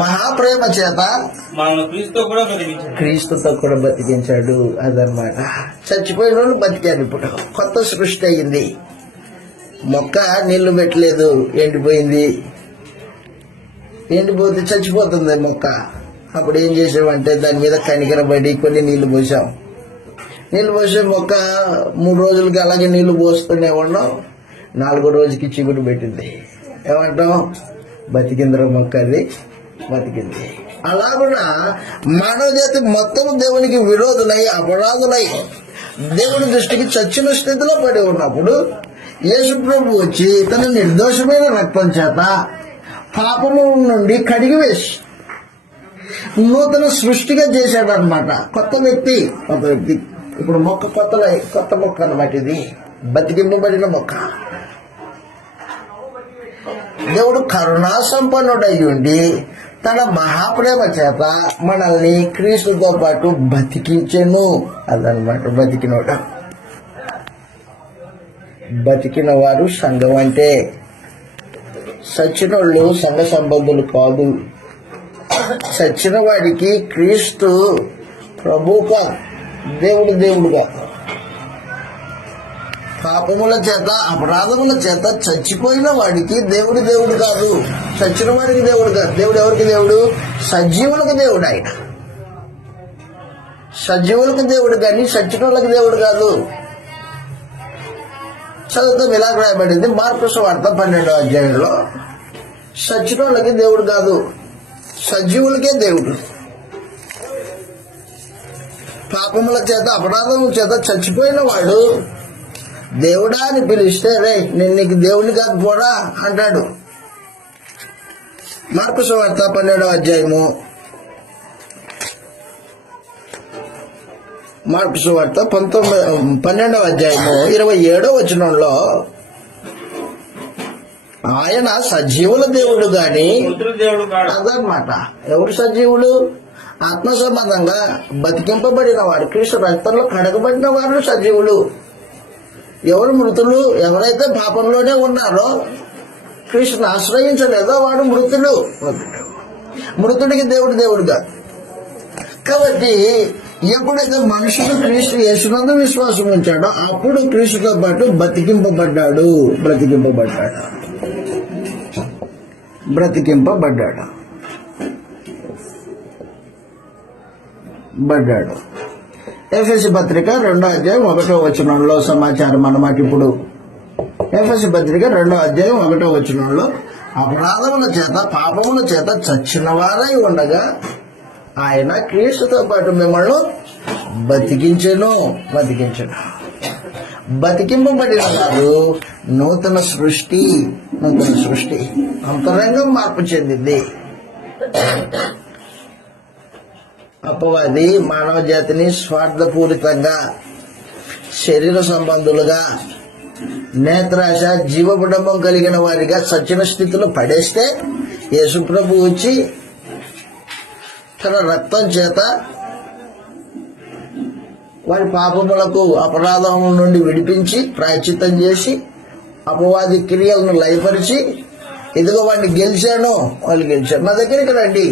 మహాప్రేమ చేత మనల్ని క్రీస్తుతో కూడా బతికించాడు. క్రీస్తుతో కూడా బతికించాడు. అదనమాట. చచ్చిపోయిన వాళ్ళు బతికారు. ఇప్పుడు కొత్త సృష్టి అయింది. మొక్క నీళ్లు పెట్టలేదు, ఎండిపోయింది. ఎండిపోతే చచ్చిపోతుంది మొక్క. అప్పుడు ఏం చేసామంటే దాని మీద కనికరబడి కొన్ని నీళ్లు పోసాం. నీళ్లు పోసే మొక్క 3 రోజులకి అలాగే నీళ్లు పోస్తూనే ఉన్నాం. 4వ రోజుకి చిగురు పెట్టింది. ఏమంటాం? బతికిందిరా మొక్క, అది బతికింది. అలా కూడా మానవ జాతి మొత్తం దేవునికి విరోధులై అపరాధులై దేవుని దృష్టికి చచ్చిన స్థితిలో పడి ఉన్నప్పుడు యేసు ప్రభు వచ్చి తన నిర్దోషమైన రక్తం చేత పాపము నుండి కడిగివేసి నూతన సృష్టిగా చేశాడు అనమాట. కొత్త వ్యక్తి. ఇప్పుడు మొక్క కొత్త మొక్క అన్నమాట. ఇది బతికింపబడిన మొక్క. దేవుడు కరుణా సంపన్నుడై ఉండి తన మహాప్రేమ చేత మనల్ని క్రీస్తుతో పాటు బతికించెను. అదనమాట బతికినోడు. బతికిన వారు సంఘం అంటే సచ్చినోళ్ళు సంఘ సంబంధులు కాదు. చచ్చిన వాడికి క్రీస్తు ప్రభువుగా దేవుడుగా పాపముల చేత అపరాధముల చేత చచ్చిపోయిన వాడికి దేవుడు కాదు. చచ్చిన వాడికి దేవుడు కాదు. దేవుడు ఎవరికి దేవుడు? సజీవులకు దేవుడు. ఆయన సజీవులకు దేవుడు కానీ చచ్చిన వాళ్ళకి దేవుడు కాదు. చదువుతాం ఇలా రాయబడింది మార్కు సువార్త 12వ చచ్చిన వాళ్ళకి దేవుడు కాదు, సజీవులకే దేవుడు. పాపముల చేత అపరాధముల చేత చచ్చిపోయిన వాడు దేవుడా అని పిలిస్తే రే నేను నీకు దేవుని కాదు పోరా అంటాడు. మార్కు సువార్త 12వ మార్కు సువార్త 12వ 27వ వచనంలో ఆయన సజీవుల దేవుడు గాని అదనమాట. ఎవరు సజీవులు? ఆత్మ సంబంధంగా బతికింపబడిన వారు, క్రీస్తు రక్తంలో కడగబడిన వారు సజీవులు. ఎవరు మృతులు? ఎవరైతే పాపంలోనే ఉన్నారో, క్రీస్తుని ఆశ్రయించలేదో వాడు మృతుడు. మృతుడికి దేవుడు కాదు. కాబట్టి ఎప్పుడైతే మనుషుడు క్రీస్తు యేసునందు విశ్వాసం ఉంచాడో అప్పుడు క్రీస్తుతో పాటు బ్రతికింపబడ్డాడు. ఎఫెసు పత్రిక 2:1 సమాచారం అన్నమాట. ఇప్పుడు ఎఫెసు పత్రిక 2:1 అపరాధముల చేత పాపముల చేత చచ్చిన వారై ఉండగా ఆయన క్రీస్తుతో పాటు మిమ్మల్ని బతికించెను. బతికింపబడిన వారు నూతన సృష్టి. అంతరంగం మార్పు చెందింది. అపవాది మానవ జాతిని స్వార్థపూరితంగా, శరీర సంబంధులుగా, నేత్రాశ, జీవబుడంబం కలిగిన వారిగా సచిన స్థితిలో పడేస్తే యేసు ప్రభు వచ్చి తన రక్తం చేత వారి పాపములకు అపరాధముల నుండి విడిపించి ప్రాయశ్చిత్తం చేసి అపవాది క్రియలను లయపరిచి ఇదిగో వాడిని గెలిచాను, వాళ్ళు గెలిచారు. నా దగ్గరికి రండి.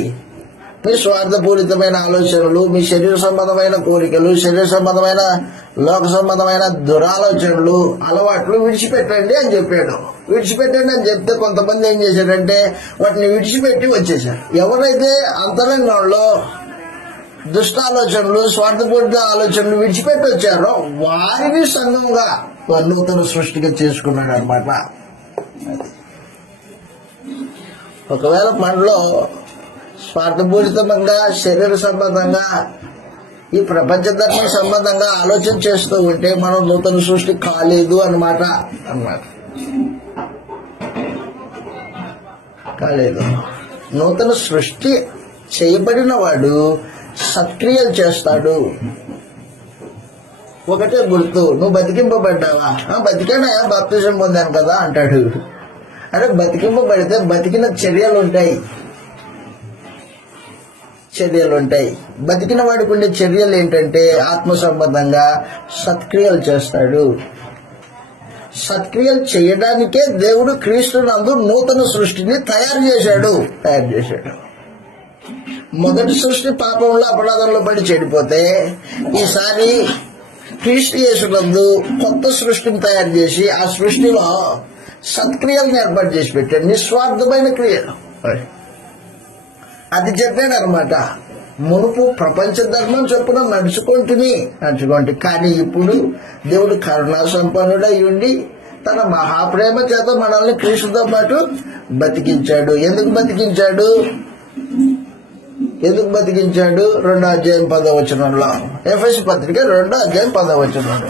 మీ స్వార్థపూరితమైన ఆలోచనలు, మీ శరీర సంబంధమైన కోరికలు, శరీర సంబంధమైన లోక సంబంధమైన దురాలోచనలు, అలవాట్లు విడిచిపెట్టండి అని చెప్పాడు. విడిచిపెట్టండి అని చెప్తే కొంతమంది ఏం చేశారంటే వాటిని విడిచిపెట్టి వచ్చేసారు. ఎవరైతే అంతరంగంలో దుష్టాలోచనలు, స్వార్థపూరిత ఆలోచనలు విడిచిపెట్టి వచ్చారో వారిని సంఘంగా నూతన సృష్టిగా చేసుకున్నాడు అనమాట. ఒకవేళ మనలో స్వార్థపూరితంగా, శరీర సంబంధంగా, ఈ ప్రపంచ ధర్మ సంబంధంగా ఆలోచన చేస్తూ ఉంటే మనం నూతన సృష్టి కాలేదు అన్నమాట. నూతన సృష్టి చేయబడిన వాడు సత్క్రియలు చేస్తాడు. ఒకటే గుర్తు, నువ్వు బతికింపబడ్డావా? బతికానయా, బాప్తిజం పొందాను కదా అంటాడు. అంటే బతికింపబడితే బతికిన చర్యలు ఉంటాయి. బతికిన వాడికి ఉండే చర్యలు ఏంటంటే ఆత్మ సంబంధంగా సత్క్రియలు చేస్తాడు. సత్క్రియలు చేయడానికే దేవుడు క్రీస్తునందు నూతన సృష్టిని తయారు చేశాడు. మొదటి సృష్టి పాపంలో అపరాధంలో పడి చెడిపోతే ఈసారి క్రీస్తు యేసునందు కొత్త సృష్టిని తయారు చేసి ఆ సృష్టిలో సత్క్రియలను ఏర్పాటు చేసి పెట్టాడు. నిస్వార్థమైన క్రియలు. అది చెప్పాడు అనమాట. మునుపు ప్రపంచ ధర్మం చొప్పున నడుచుకోండి, కానీ ఇప్పుడు దేవుడు కరుణా సంపన్నుడై ఉండి తన మహాప్రేమ చేత మనల్ని క్రీస్తుతో పాటు బతికించాడు. ఎందుకు బతికించాడు? 2వ అధ్యాయం 10వ వచనంలో, ఎఫెసు పత్రిక 2వ అధ్యాయం 10వ వచనంలో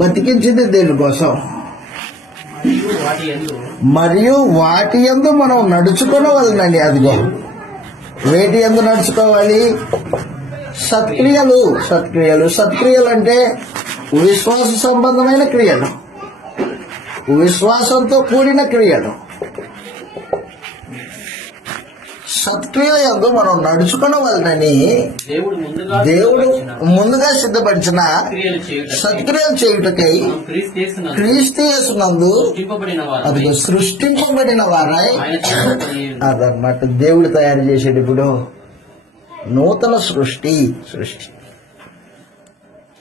బతికించింది దేనికోసం? మరియు వాటి యందు మనం నడుచుకోవాలండి. అదిగో వేటి యందు నడుచుకోవాలి? సత్క్రియలు అంటే విశ్వాస సంబంధమైన క్రియలు, విశ్వాసంతో కూడిన క్రియలు. సత్క్రియల యందు మనం నడుచుకోవాలని దేవుడు ముందుగా సిద్ధపరిచిన సత్క్రియలు చేయుటకై క్రీస్తు యేసునందు అదిగో సృష్టింపబడిన వారై అదన్నమాట. దేవుడు తయారు చేసేది ఇప్పుడు నూతన సృష్టి.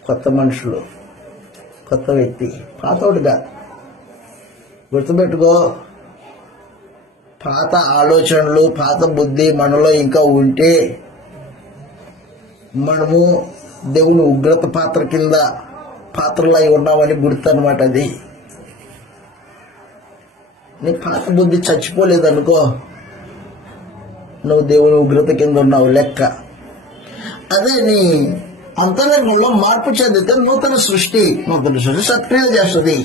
కొత్త మనుషులు, కొత్త వ్యక్తి, పాతోడుగా. గుర్తుపెట్టుకో, పాత ఆలోచనలు, పాత బుద్ధి మనలో ఇంకా ఉంటే మనము దేవుని ఉగ్రత పాత్రలై ఉన్నామని గుర్తు అనమాట. అది నీ పాత బుద్ధి చచ్చిపోలేదనుకో, నువ్వు దేవుని ఉగ్రత కింద ఉన్నావు లెక్క. అదే నీ అంతరంగంలో మార్పు చెందితే నూతన సృష్టి సత్క్రియలు చేస్తుంది.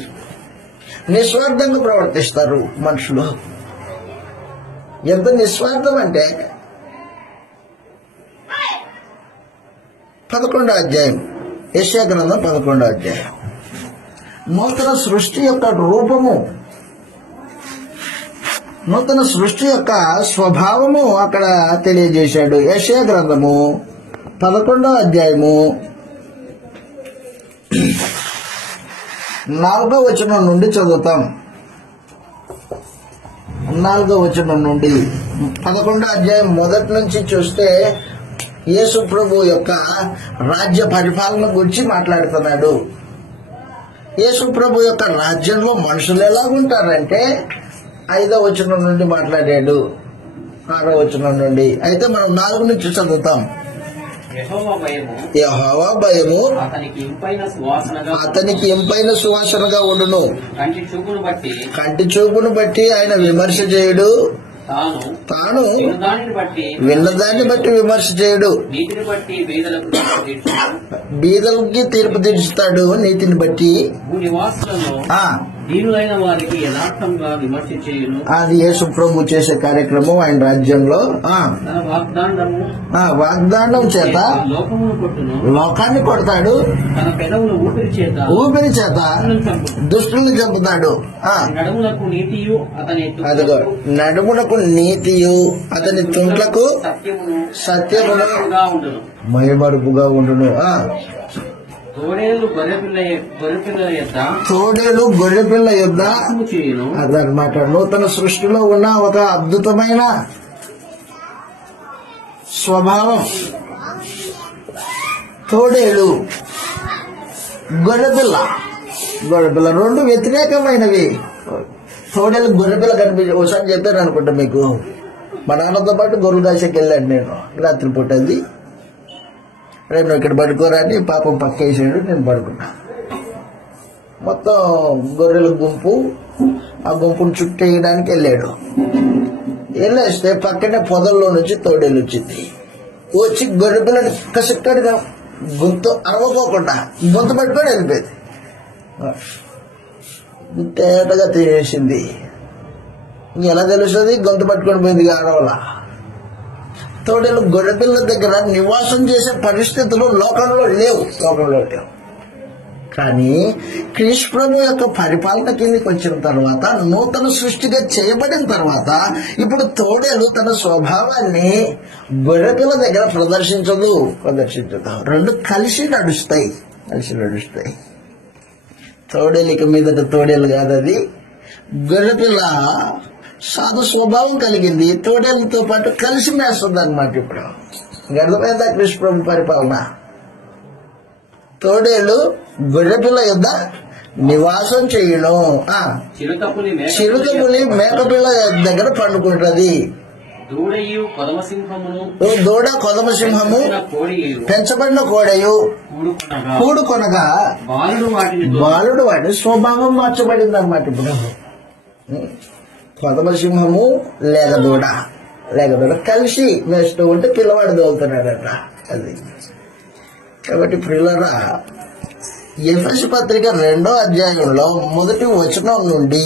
నిస్వార్థంగా ప్రవర్తిస్తారు మనుషులు. ఎంత నిస్వార్థం అంటే 11వ అధ్యాయం, యెషయా గ్రంథం 11వ అధ్యాయం, నూతన సృష్టి యొక్క రూపము, నూతన సృష్టి యొక్క స్వభావము అక్కడ తెలియజేశాడు. యెషయా గ్రంథము 11వ అధ్యాయము 4వ వచనం నుండి చదువుతాం. 4వ వచనం నుండి 11వ అధ్యాయం మొదటి నుంచి చూస్తే యేసు ప్రభు యొక్క రాజ్య పరిపాలన గురించి మాట్లాడుతున్నాడు. యేసు ప్రభు యొక్క రాజ్యంలో మనుషులు ఎలాగుంటారంటే 5వ వచనం నుండి మాట్లాడాడు, 6వ వచనం నుండి. అయితే మనం 4 నుంచి చదువుతాం. యెహోవా భయము అతనికి ఇంపైన సువాసనగా ఉండును. కంటి చూపును బట్టి ఆయన విమర్శ చేయుడు, తాను విన్నదాన్ని బట్టి విమర్శ చేయడు. బీదలకి తీర్పు తీర్చుతాడు నీతిని బట్టి. అది యేసు ప్రభు చేసే కార్యక్రమం ఆయన రాజ్యంలో. వాగ్దానం చేత లోకాన్ని కొడతాడు, ఊపిరి చేత దుష్టుల్ని చంపుతాడు. అదిగో నడుమునకు నీతియు అతని తుంట్లకు సత్యమును మయమరుపుగా ఉండును. తోడేలు గొర్రెపిల్ల యొద్ద అదనమాట. నూతన సృష్టిలో ఉన్న ఒక అద్భుతమైన స్వభావం. తోడేలు, గొర్రెపిల్ల రెండు వ్యతిరేకమైనవి. తోడేలు గొర్రెపిల్ల కనిపించి ఒకసారి చెప్పాను అనుకుంటా మీకు. మా నాన్నతో పాటు గొర్రెలు కాసేకి వెళ్ళాను నేను రాత్రి పూట. అది రేపు నువ్వు ఇక్కడ పడుకోరా అని పాపం పక్క వేసాడు, నేను పడుకున్నా. మొత్తం గొర్రెల గుంపు, ఆ గుంపును చుట్టేయడానికి వెళ్ళాడు. వెళ్ళేస్తే పక్కనే పొదల్లో నుంచి తోడేలు వచ్చింది. వచ్చి గొర్రె పిల్లని కసిక్కడిగా గొంతు అరవకోకుండా గొంతు పట్టుకొని వెళ్ళిపోయింది. తేటగా తినేసింది. ఎలా తెలుస్తుంది? గొంతు పట్టుకొని పోయింది అరవలా. తోడేలు గొర్రెపిల్ల దగ్గర నివాసం చేసే పరిస్థితులు లోకంలో లేవు. కానీ క్రీస్తు ప్రభు యొక్క పరిపాలన కిందకి వచ్చిన తర్వాత, నూతన సృష్టిగా చేయబడిన తర్వాత, ఇప్పుడు తోడేలు తన స్వభావాన్ని గొర్రెపిల్ల దగ్గర ప్రదర్శించదు. రెండు కలిసి నడుస్తాయి. తోడేలిక మీదట తోడేలు కాదు, అది గొర్రెపిల్ల సాధు స్వభావం కలిగింది, తోడేలతో పాటు కలిసి మేస్తుంది అనమాట. ఇప్పుడు అర్థమైందా కృష్ణ ప్రభు పరిపాలన? తోడేలు గొర్రెపిల్ల యొద్ద నివాసం చేయడం, చిరుతపులి మేకపిల్ల దగ్గర పండుకుంటది. దూడ కొదమ సింహము పెంచబడిన కోడయు కూడుకొనగా బాలుడు వాటి స్వభావం మార్చబడింది అనమాట. ఇప్పుడు కొదమ సింహము లేక దూడ కలిసి మేస్తూ ఉంటే పిల్లవాడు దోలుతున్నాడట. అది కాబట్టి పిల్లరా, ఎఫెసు పత్రిక 2వ అధ్యాయంలో 1వ వచనం నుండి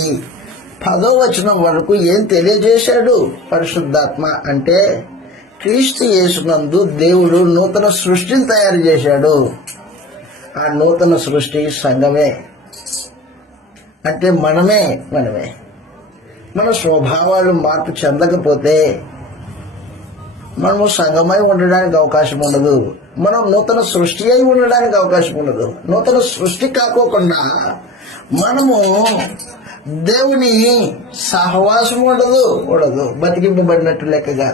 10వ వచనం వరకు ఏం తెలియజేశాడు పరిశుద్ధాత్మ అంటే, క్రీస్తు యేసునందు దేవుడు నూతన సృష్టిని తయారు చేశాడు. ఆ నూతన సృష్టి సంఘమే. అంటే మనమే మన స్వభావాలు మార్పు చెందకపోతే మనము సంఘమై ఉండడానికి అవకాశం ఉండదు. మనం నూతన సృష్టి అయి ఉండడానికి అవకాశం ఉండదు. నూతన సృష్టి కాకోకుండా మనము దేవుని సహవాసం ఉండదు. బతికింపబడినట్టు లెక్కగా.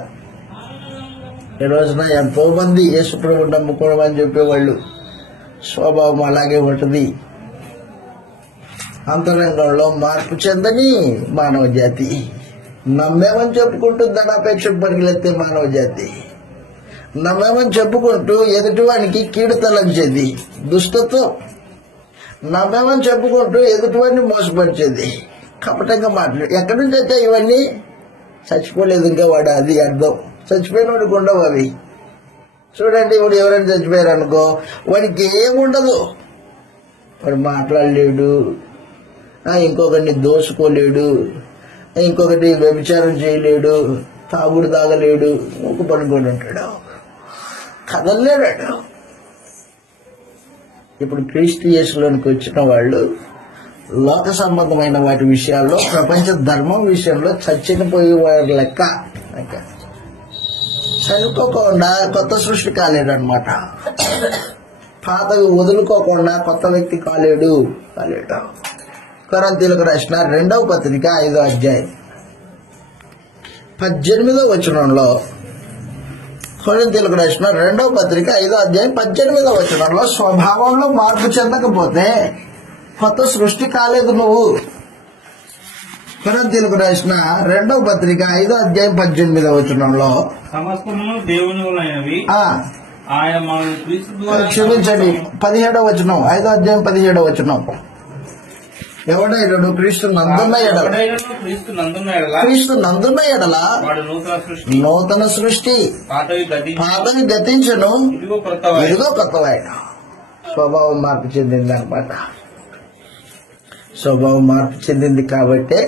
ఈ రోజున ఎంతో మంది యేసుప్రభు నమ్ముకోవడం అని చెప్పేవాళ్ళు స్వభావం అలాగే ఉంటుంది. అంతరంగంలో మార్పు చెందని మానవ జాతి. నమ్మేమని చెప్పుకుంటూ ధనాపేక్ష పరిగెత్తే మానవ జాతి. నమ్మేమని చెప్పుకుంటూ ఎదుటివానికి కీడు తలంచేది దుష్టత్వం. నమ్మేమని చెప్పుకుంటూ ఎదుటివాడిని మోసపరిచేది కపటంగా మాట్లాడు. ఎక్కడి నుంచి వచ్చా ఇవన్నీ? చచ్చిపోలేదు ఇంకా వాడు, అది అర్థం. చచ్చిపోయిన వాడికి ఉండవు అవి. చూడండి, ఇప్పుడు ఎవరైనా చచ్చిపోయారు అనుకో, వాడికి ఏముండదు. వాడు మాట్లాడలేడు, ఇంకొకరిని దోసుకోలేడు, ఇంకొకటి వ్యభిచారం చేయలేడు, తాగుడు తాగలేడు, ఒక పడుకొని ఉంటాడు, కదలలేడు. ఇప్పుడు క్రీస్తు యేసులోనికి వచ్చిన వాళ్ళు లోక సంబంధమైన వాటి విషయాల్లో, ప్రపంచ ధర్మం విషయంలో చచ్చిపోయే వారి లెక్క. చనిపోకుండా కొత్త సృష్టి కాలేడు అనమాట. పాతవి వదులుకోకుండా కొత్త వ్యక్తి కాలేడు. కొరింథీయులకు రాసిన 2వ పత్రిక 5వ అధ్యాయం 18వ వచనంలో, కొరింథీయులకు రాసిన 2వ పత్రిక 5వ అధ్యాయం 18వ వచనంలో, స్వభావంలో మార్పు చెందకపోతే కొత్త సృష్టి కాలేదు నువ్వు. కొరింథీయులకు రాసిన 2వ పత్రిక 5వ అధ్యాయం 18వ వచనంలో, సమస్తమును దేవుని వలనవి ఆయన మనల్ని క్రీస్తు ద్వారా, క్షమించండి 17వ వచనం, 5వ అధ్యాయం 17వ వచనం, ఎవడైనను క్రీస్తు నందున్న ఎడల నూతన సృష్టి, పాతవి గతించను, ఇదిగో కొత్తవాయన. స్వభావం మార్పు చెందింది అనమాట. స్వభావం మార్పు చెందింది కాబట్టే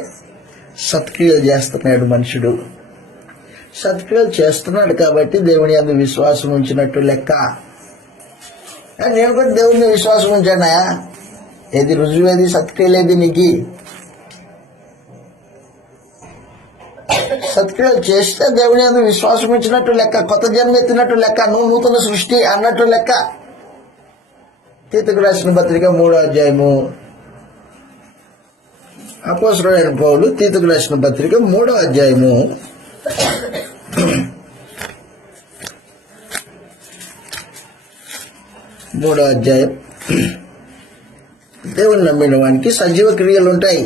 సత్క్రియలు చేస్తున్నాడు మనుషుడు. సత్క్రియలు చేస్తున్నాడు కాబట్టి దేవుని యందు విశ్వాసం ఉంచినట్టు లెక్క. నేను కూడా దేవుని విశ్వాసం ఉంచానా? ఏది రుజువేది? సత్క్రియలేది నీకు? సత్క్రియలు చేస్తే దేవుని యందు విశ్వాసం ఉంచినట్టు లెక్క, కొత్త జన్మ ఎత్తినట్టు లెక్క, నువ్వు నూతన సృష్టి అన్నట్టు లెక్క. తీతుకు రాసిన పత్రిక 3వ అధ్యాయము, అపోస్తలుడైన పౌలు తీతుకు రాసిన పత్రిక 3వ అధ్యాయము 3వ అధ్యాయం, దేవుని నమ్మిన వానికి సజీవ క్రియలు ఉంటాయి.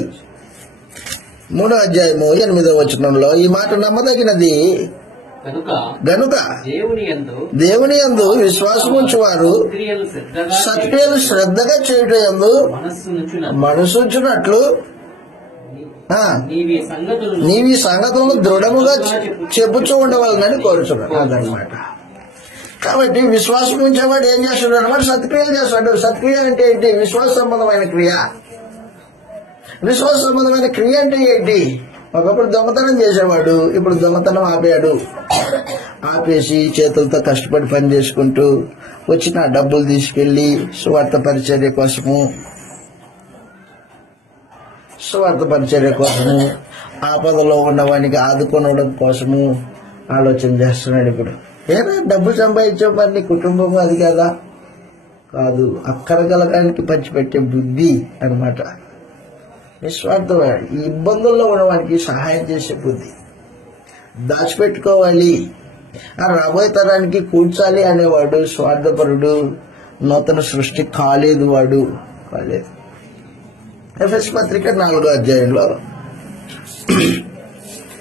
3వ అధ్యాయము 8వ వచనంలో ఈ మాట నమ్మదగినది గనుక దేవుని యందు విశ్వాసం ఉంచువారు సత్క్రియలు శ్రద్ధగా చేయటం యందు మనసుంచున్నట్లు నీవి సంగతులను దృఢముగా చెప్పుచూ ఉండవాలని కోరుచున్నాను. అదనమాట. కాబట్టి విశ్వాసం ఉంచేవాడు ఏం చేస్తాడు అనమాట? సత్క్రియలు చేస్తాడు. సత్క్రియ అంటే ఏంటి? విశ్వాస సంబంధమైన క్రియ. విశ్వాస సంబంధమైన క్రియ అంటే ఏంటి? ఒకప్పుడు దొంగతనం చేసేవాడు, ఇప్పుడు దొంగతనం ఆపేసి చేతులతో కష్టపడి పని చేసుకుంటూ వచ్చిన డబ్బులు తీసుకెళ్లి స్వార్థ పరిచర్య కోసము ఆపదలో ఉన్నవానికి ఆదుకోవడం కోసము ఆలోచన చేస్తున్నాడు. ఇప్పుడు ఏనా డబ్బులు సంపాదించే మరి నీ కుటుంబం అది కదా కాదు, అక్కరగలగానికి పంచిపెట్టే బుద్ధి అన్నమాట. నిస్వార్థం, ఈ ఇబ్బందుల్లో ఉన్నవానికి సహాయం చేసే బుద్ధి, దాచిపెట్టుకోవాలి, ఆ రాబోయే తరానికి కూర్చాలి అనేవాడు స్వార్థపరుడు, నూతన సృష్టి కాలేదు, వాడు కాలేదు. ఎఫెస్ పత్రిక 4వ అధ్యాయంలో,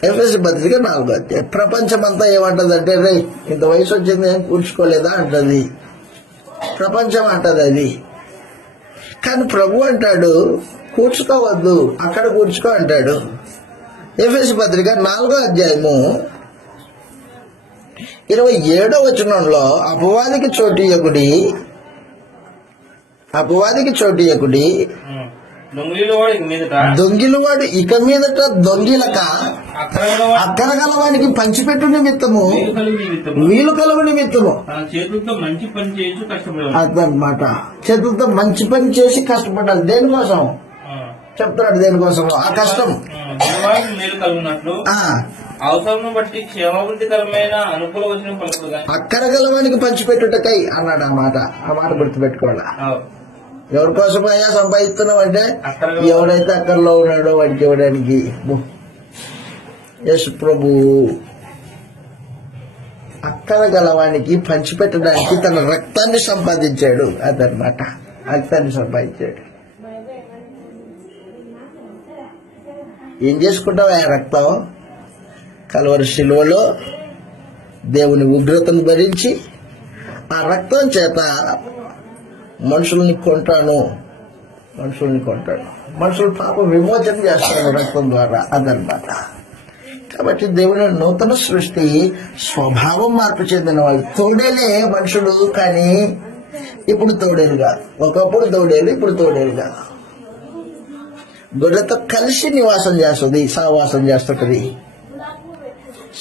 ఎఫెస్ పత్రిక 4వ అధ్యాయం, ప్రపంచమంతా ఏమంటదంటే రే ఇంత వయసు వచ్చింది ఏం కూర్చుకోలేదా అంటది, ప్రపంచం అంటది అది. కానీ ప్రభు అంటాడు కూర్చుకోవద్దు, అక్కడ కూర్చుకో అంటాడు. ఎఫెస్ పత్రిక 4వ అధ్యాయము 27వ వచనంలో అపవాదికి చోటియకుడి దొంగిలవాడు ఇక మీదట దొంగిలక అక్కరగలవానికి పంచిపెట్టు నిమిత్తము వీలు కలుగు నిమిత్తము అదనమాట. చేతులతో మంచి పని చేసి కష్టపడాలి. దేనికోసం చెప్తున్నాడు, దేనికోసం ఆ కష్టం అవసరం బట్టి క్షేమాభివృద్ధికరమైన అనుకూల వచనం పలుకుడు అక్కరగలవానికి పంచిపెట్టుటకై అన్నాడు. ఆ మాట గుర్తుపెట్టుకోవాలా. ఎవరి కోసం అయ్యా సంపాదిస్తున్నావు అంటే ఎవడైతే అక్కర్లో ఉన్నాడో వాడికి ఇవ్వడానికి. యేసు ప్రభు అక్కర గలవానికి పంచిపెట్టడానికి తన రక్తాన్ని సంపాదించాడు. అదనమాట, రక్తాన్ని సంపాదించాడు. ఏం చేసుకుంటావు ఆ రక్తం? కల్వరి శిలువలో దేవుని ఉగ్రతను భరించి ఆ రక్తం చేత మనుషుల్ని కొంటాను, మనుషులు పాప విమోచన చేస్తాను రక్తం ద్వారా. అదనమాట. కాబట్టి దేవుని నూతన సృష్టి స్వభావం మార్పు చెందిన వాళ్ళు. తోడేలే మనుషుడు, కానీ ఇప్పుడు తోడేలు కాదు. ఒకప్పుడు తోడేలు, ఇప్పుడు తోడేలు కాదు. గొర్రెతో కలిసి నివాసం చేస్తుంది, సహవాసం చేస్తుంటది.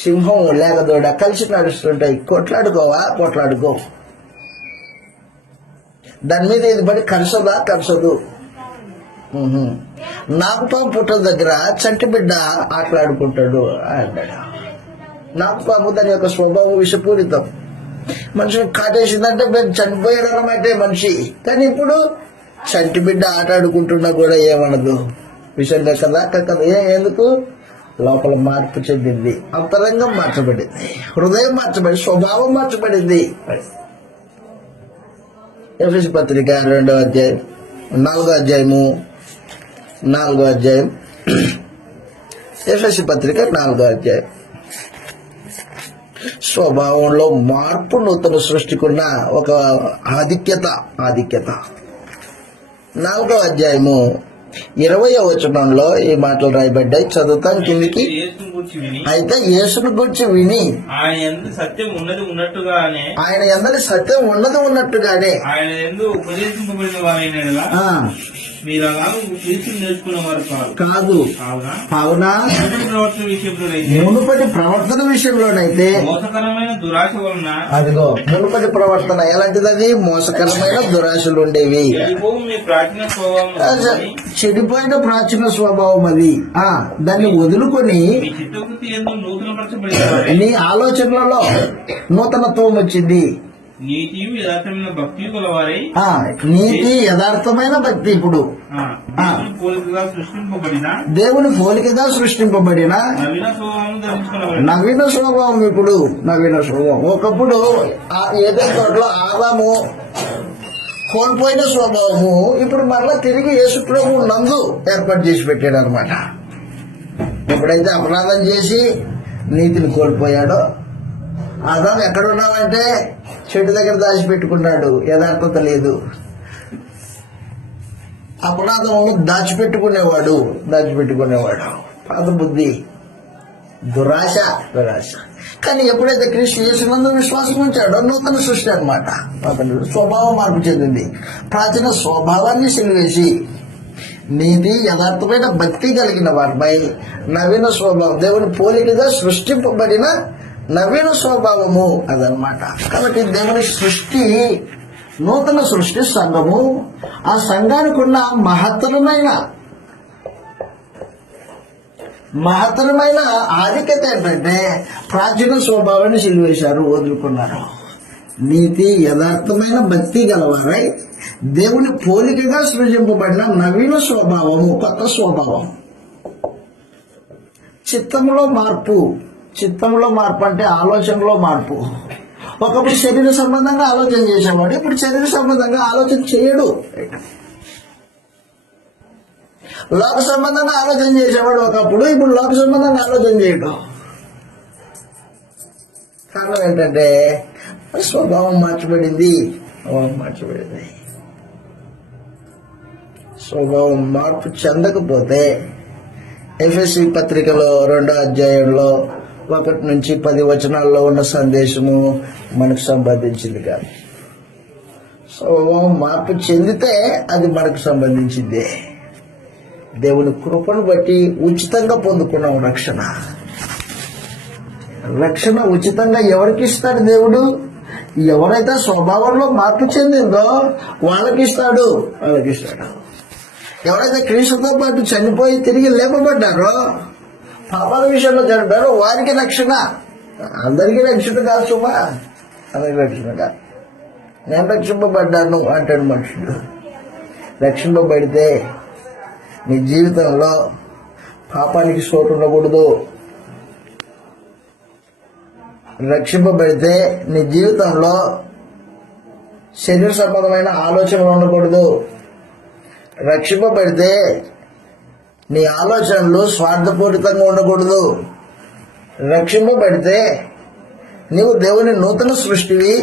సింహం లేక దూడ కలిసి నడుస్తుంటాయి. కొట్లాడుకో. దాని మీద ఇది పడి కరసదు. నాగుపాము పుట్ట దగ్గర చంటి బిడ్డ ఆటలాడుకుంటాడు అన్నాడు. నాగుపాము దాని యొక్క స్వభావం విషపూరితం. మనిషిని కాటేసిందంటే చనిపోయాడు అన్నమాట మనిషి. కానీ ఇప్పుడు చంటి బిడ్డ ఆటాడుకుంటున్నా కూడా ఏమనదు. విషయం కదా. ఎందుకు? లోపల మార్పు చెందింది, అంతరంగం మార్చబడింది, హృదయం మార్చబడింది, స్వభావం మార్చబడింది. ఎఫెసు పత్రిక 2వ అధ్యాయం 4వ అధ్యాయము 4వ అధ్యాయం ఎఫెసు పత్రిక 4వ అధ్యాయం. స్వభావంలో మార్పు నూతన సృష్టికున్న ఒక ఆధిక్యత. 4వ అధ్యాయము 20వ వచనంలో ఈ మాటలు రాయబడ్డాయి. చదువుతాం కిందికి. అయితే యేసును గురించి విని ఆయన యందు సత్యం ఉన్నది ఉన్నట్టుగానే ఆయన యందు ఉపదేశింపబడిన వారైన మీరు అలాగే నేర్చుకున్నవారు కాదు. అవునా? మునుపటి ప్రవర్తన విషయంలోనైతే మోసకరమైన దురాశ వలన, అదిగో మునుపటి ప్రవర్తన ఎలాంటిది? అది మోసకరమైన దురాశలు ఉండేవి. చెడిపోయిన ప్రాచీన స్వభావం అది. దాన్ని వదులుకొని నీ ఆలోచనలలో నూతనత్వం వచ్చింది. నీతి యథార్థమైన భక్తి గలవారై, నీతి యథార్థమైన భక్తి ఇప్పుడు దేవుని పోలికగా సృష్టింపబడిన నవీన స్వభావం. ఇప్పుడు నవీన స్వభావం. ఒకప్పుడు ఏదైనా తోటలో ఆదాము కోల్పోయిన స్వభావము ఇప్పుడు మరలా తిరిగి యేసు ప్రభువు నందు ఏర్పాటు చేసి పెట్టాడు అనమాట. ఎప్పుడైతే అపరాధం చేసి నీతిని కోల్పోయాడో, ఆదాము ఎక్కడున్నావంటే చెట్టు దగ్గర దాచిపెట్టుకున్నాడు, యథార్థత లేదు. అపరాధము దాచిపెట్టుకునేవాడు పాత బుద్ధి, దురాశ. కానీ ఎప్పుడైతే క్రీస్తు యేసునందు విశ్వాసం ఉంచాడో నూతన సృష్టి అనమాట. స్వభావం మార్పు చెందింది. ప్రాచీన స్వభావాన్ని సిలివేసి నీతి యథార్థమైన భక్తి కలిగిన వారిపై నవీన స్వభావం, దేవుని పోలికగా సృష్టింపబడిన నవీన స్వభావము అదనమాట. కాబట్టి దేవుని సృష్టి, నూతన సృష్టి సంఘము. ఆ సంఘానికి ఉన్న మహత్తరమైన ఆధిక్యత ఏంటంటే ప్రాచీన స్వభావాన్ని సిలివేశారు, వదులుకున్నారు. నీతి యథార్థమైన భక్తి గలవారై దేవుని పోలికగా సృజింపబడిన నవీన స్వభావము, కొత్త స్వభావం. చిత్తంలో మార్పు అంటే ఆలోచనలో మార్పు. ఒకప్పుడు శరీర సంబంధంగా ఆలోచన చేసేవాడు, ఇప్పుడు శరీర సంబంధంగా ఆలోచన చేయడు. లోక సంబంధంగా ఆలోచన చేసేవాడు ఒకప్పుడు, ఇప్పుడు లోక సంబంధంగా ఆలోచన చేయడు. కారణం ఏంటంటే స్వభావం మార్చబడింది. స్వభావం మార్పు చెందకపోతే ఎఫెసీ పత్రికలో 2వ అధ్యాయంలో 1 నుంచి 10 వచనాల్లో ఉన్న సందేశము మనకు సంబంధించింది కాదు. స్వభావం మార్పు చెందితే అది మనకు సంబంధించిందే. దేవుని కృపను బట్టి ఉచితంగా పొందుకున్నాం రక్షణ ఉచితంగా ఎవరికి ఇస్తాడు దేవుడు? ఎవరైతే స్వభావంలో మార్పు చెందిందో వాళ్ళకి ఇస్తాడు. ఎవరైతే క్రీస్తుతో పాటు చనిపోయి తిరిగి లేపబడ్డారో, పాపాల విషయంలో చనిపోయారో వారికి రక్షణ. అందరికీ రక్షణ కాదు సుమా, అందరికీ రక్షణ కాదు. నేను రక్షింపబడ్డాను అంటాడు మనుషుడు. రక్షింపబడితే నీ జీవితంలో పాపానికి చోటు ఉండకూడదు. రక్షింపబడితే నీ జీవితంలో శరీర సంబంధమైన ఆలోచనలు ఉండకూడదు. రక్షింపబడితే నీ ఆలోచనలు స్వార్థపూరితంగా ఉండకూడదు. రక్షింపబడితే నీవు దేవుని నూతన సృష్టివి.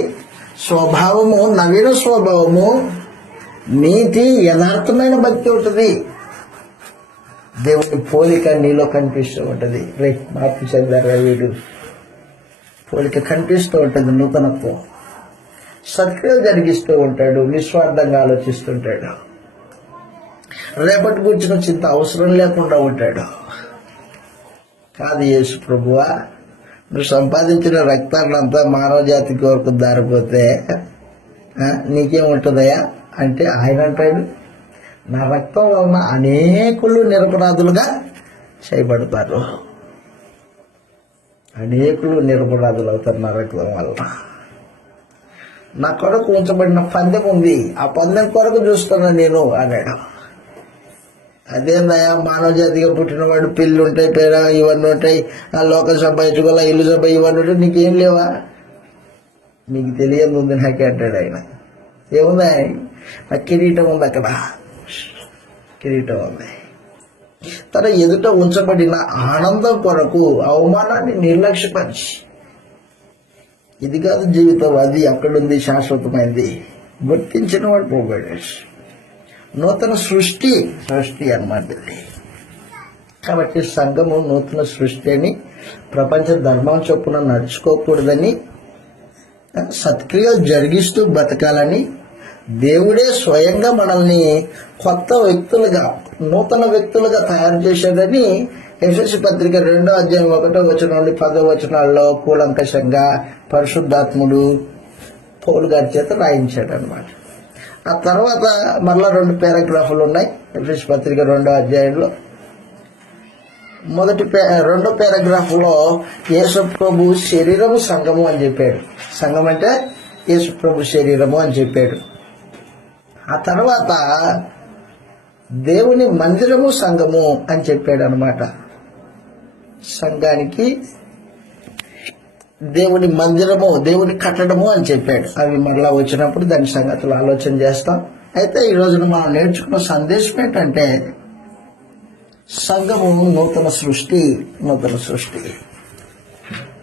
స్వభావము, నవీన స్వభావము, నీతి, యథార్థమైన భక్తి ఉంటుంది. దేవుని పోలిక నీలో కనిపిస్తూ ఉంటుంది. మార్పు చెందారా వీడు, పోలిక కనిపిస్తూ ఉంటుంది. నూతనత్వం, సత్క్రియలు జరిగిస్తూ ఉంటాడు. నిస్వార్థంగా ఆలోచిస్తుంటాడు. రేపటి గురించిన చింత అవసరం లేకుండా ఉంటాడు. కాదు యేసు ప్రభువా, నువ్వు సంపాదించిన రక్తాన్నంతా మానవ జాతికి వరకు దారిపోతే నీకేముంటుందయా అంటే ఆయన అంటాడు, నా రక్తం వలన అనేకులు నిరపరాధులుగా చేయబడతారు. అనేకులు నిరపరాధులు అవుతారు నా రక్తం వల్ల. నా కొరకు ఉంచబడిన పందెం ఉంది, ఆ పందెం కొరకు చూస్తున్నా నేను అన్నాడు. అదేందయా, మానవ జాతిగా పుట్టినవాడు పిల్లు ఉంటాయి, పేర ఇవన్నీ ఉంటాయి, ఆ లోకం సంపాదించుకోవాలా, ఇల్లు సంపాదించి ఇవన్నీ ఉంటాయి, నీకేం లేవా? మీకు తెలియదు ఉంది నాకే అంటాడు ఆయన. ఏముందా? నా కిరీటం ఉంది, అక్కడ కిరీటం ఉంది. తన ఎదుట ఉంచబడిన ఆనందం కొరకు అవమానాన్ని నిర్లక్ష్యపరిచి, ఇది కాదు జీవితం, అది అక్కడుంది, శాశ్వతమైంది, గుర్తించిన వాడు పోగాడు. నూతన సృష్టి అన్నమాట. కాబట్టి సంఘము నూతన సృష్టి అని, ప్రపంచ ధర్మం చొప్పున నడుచుకోకూడదని, సత్క్రియలు జరిగిస్తూ బతకాలని, దేవుడే స్వయంగా మనల్ని కొత్త వ్యక్తులుగా, నూతన వ్యక్తులుగా తయారు చేశాడని ఎఫెసీ పత్రిక 2వ అధ్యాయం 1వ వచనం నుండి 10వ వచనాల్లో కూలంకషంగా పరిశుద్ధాత్ముడు పౌలు గారి చేత రాయించాడు అనమాట. ఆ తర్వాత మరలా 2 పారాగ్రాఫులు ఉన్నాయి ఎఫెసీ పత్రిక 2వ అధ్యాయంలో. 2వ పారాగ్రాఫ్లో యేసు ప్రభు శరీరము సంఘము అని చెప్పాడు. సంఘం అంటే యేసు ప్రభు శరీరము అని చెప్పాడు. ఆ తర్వాత దేవుని మందిరము సంఘము అని చెప్పాడు అనమాట. సంఘానికి దేవుని మందిరము, దేవుని కట్టడము అని చెప్పాడు. అవి మరలా వచ్చినప్పుడు దాని సంగతులు ఆలోచన చేస్తాం. అయితే ఈ రోజున మనం నేర్చుకున్న సందేశం ఏంటంటే, సంఘము నూతన సృష్టి.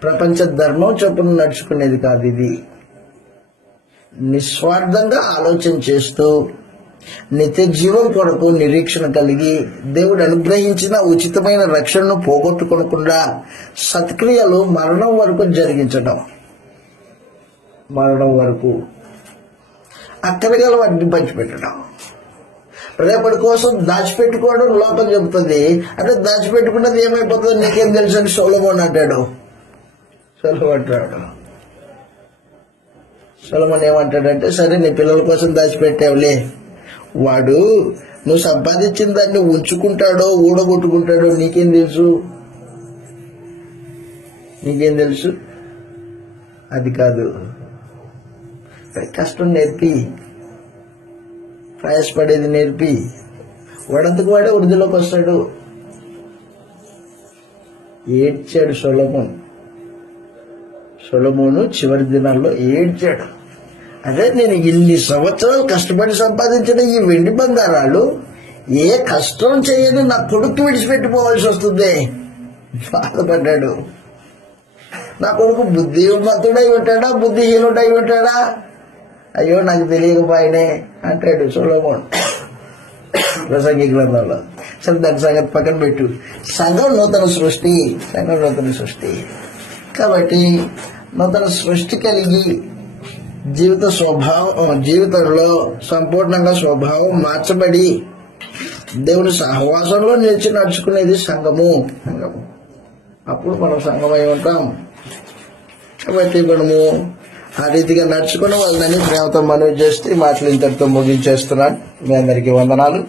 ప్రపంచ ధర్మం చొప్పున నడుచుకునేది కాదు. ఇది నిస్వార్థంగా ఆలోచన చేస్తూ నిత్య జీవం కొరకు నిరీక్షణ కలిగి దేవుడు అనుగ్రహించిన ఉచితమైన రక్షణను పోగొట్టుకోకుండా సత్క్రియలు మరణం వరకు జరిగించడం. మరణం వరకు అక్కడగల వాటిని పంచిపెట్టడం. రేపటి కోసం దాచిపెట్టుకోవడం లోకం చెబుతుంది. అంటే దాచిపెట్టుకున్నది ఏమైపోతుందో నీకేం తెలుసు అని సొలొమోను అంటాడు. సొలొమోన్ ఏమంటాడంటే, సరే నీ పిల్లల కోసం దాచిపెట్టావులే, వాడు నువ్వు సంపాదించిన దాన్ని ఉంచుకుంటాడో ఊడగొట్టుకుంటాడో నీకేం తెలుసు. అది కాదు, కష్టం నేర్పి, ప్రయాసపడేది నేర్పి, వాడంతకు వాడే వృద్ధిలోకి వస్తాడు. ఏడ్చాడు సొలొమోను చివరి దినాల్లో ఏడ్చాడు. అదే నేను ఇన్ని సంవత్సరాలు కష్టపడి సంపాదించిన ఈ వెండి బంగారాలు ఏ కష్టం చేయని నా కొడుకు విడిచిపెట్టిపోవాల్సి వస్తుంది. బాధపడ్డాడు. నా కొడుకు బుద్ధిమంతుడై ఉంటాడా, బుద్ధిహీనుడై ఉంటాడా, అయ్యో నాకు తెలియకపోయినే అంటాడు సొలొమోన్ ప్రసంగి గ్రంథంలో. సరే దాని సంగతి పక్కన పెట్టు. సంఘం నూతన సృష్టి. కాబట్టి నూతన సృష్టి కలిగి జీవితంలో సంపూర్ణంగా స్వభావం మార్చబడి దేవుని సహవాసంలో నిలిచి నడుచుకునేది సంఘము. అప్పుడు మనం సంఘమై ఉంటాం. కాబట్టి మనము ఆ రీతిగా నడుచుకుని వాళ్ళని ప్రేమతో మనవి చేస్తే మాటలు ఇంతటితో ముగించేస్తున్నాను. మీ అందరికీ వందనాలు.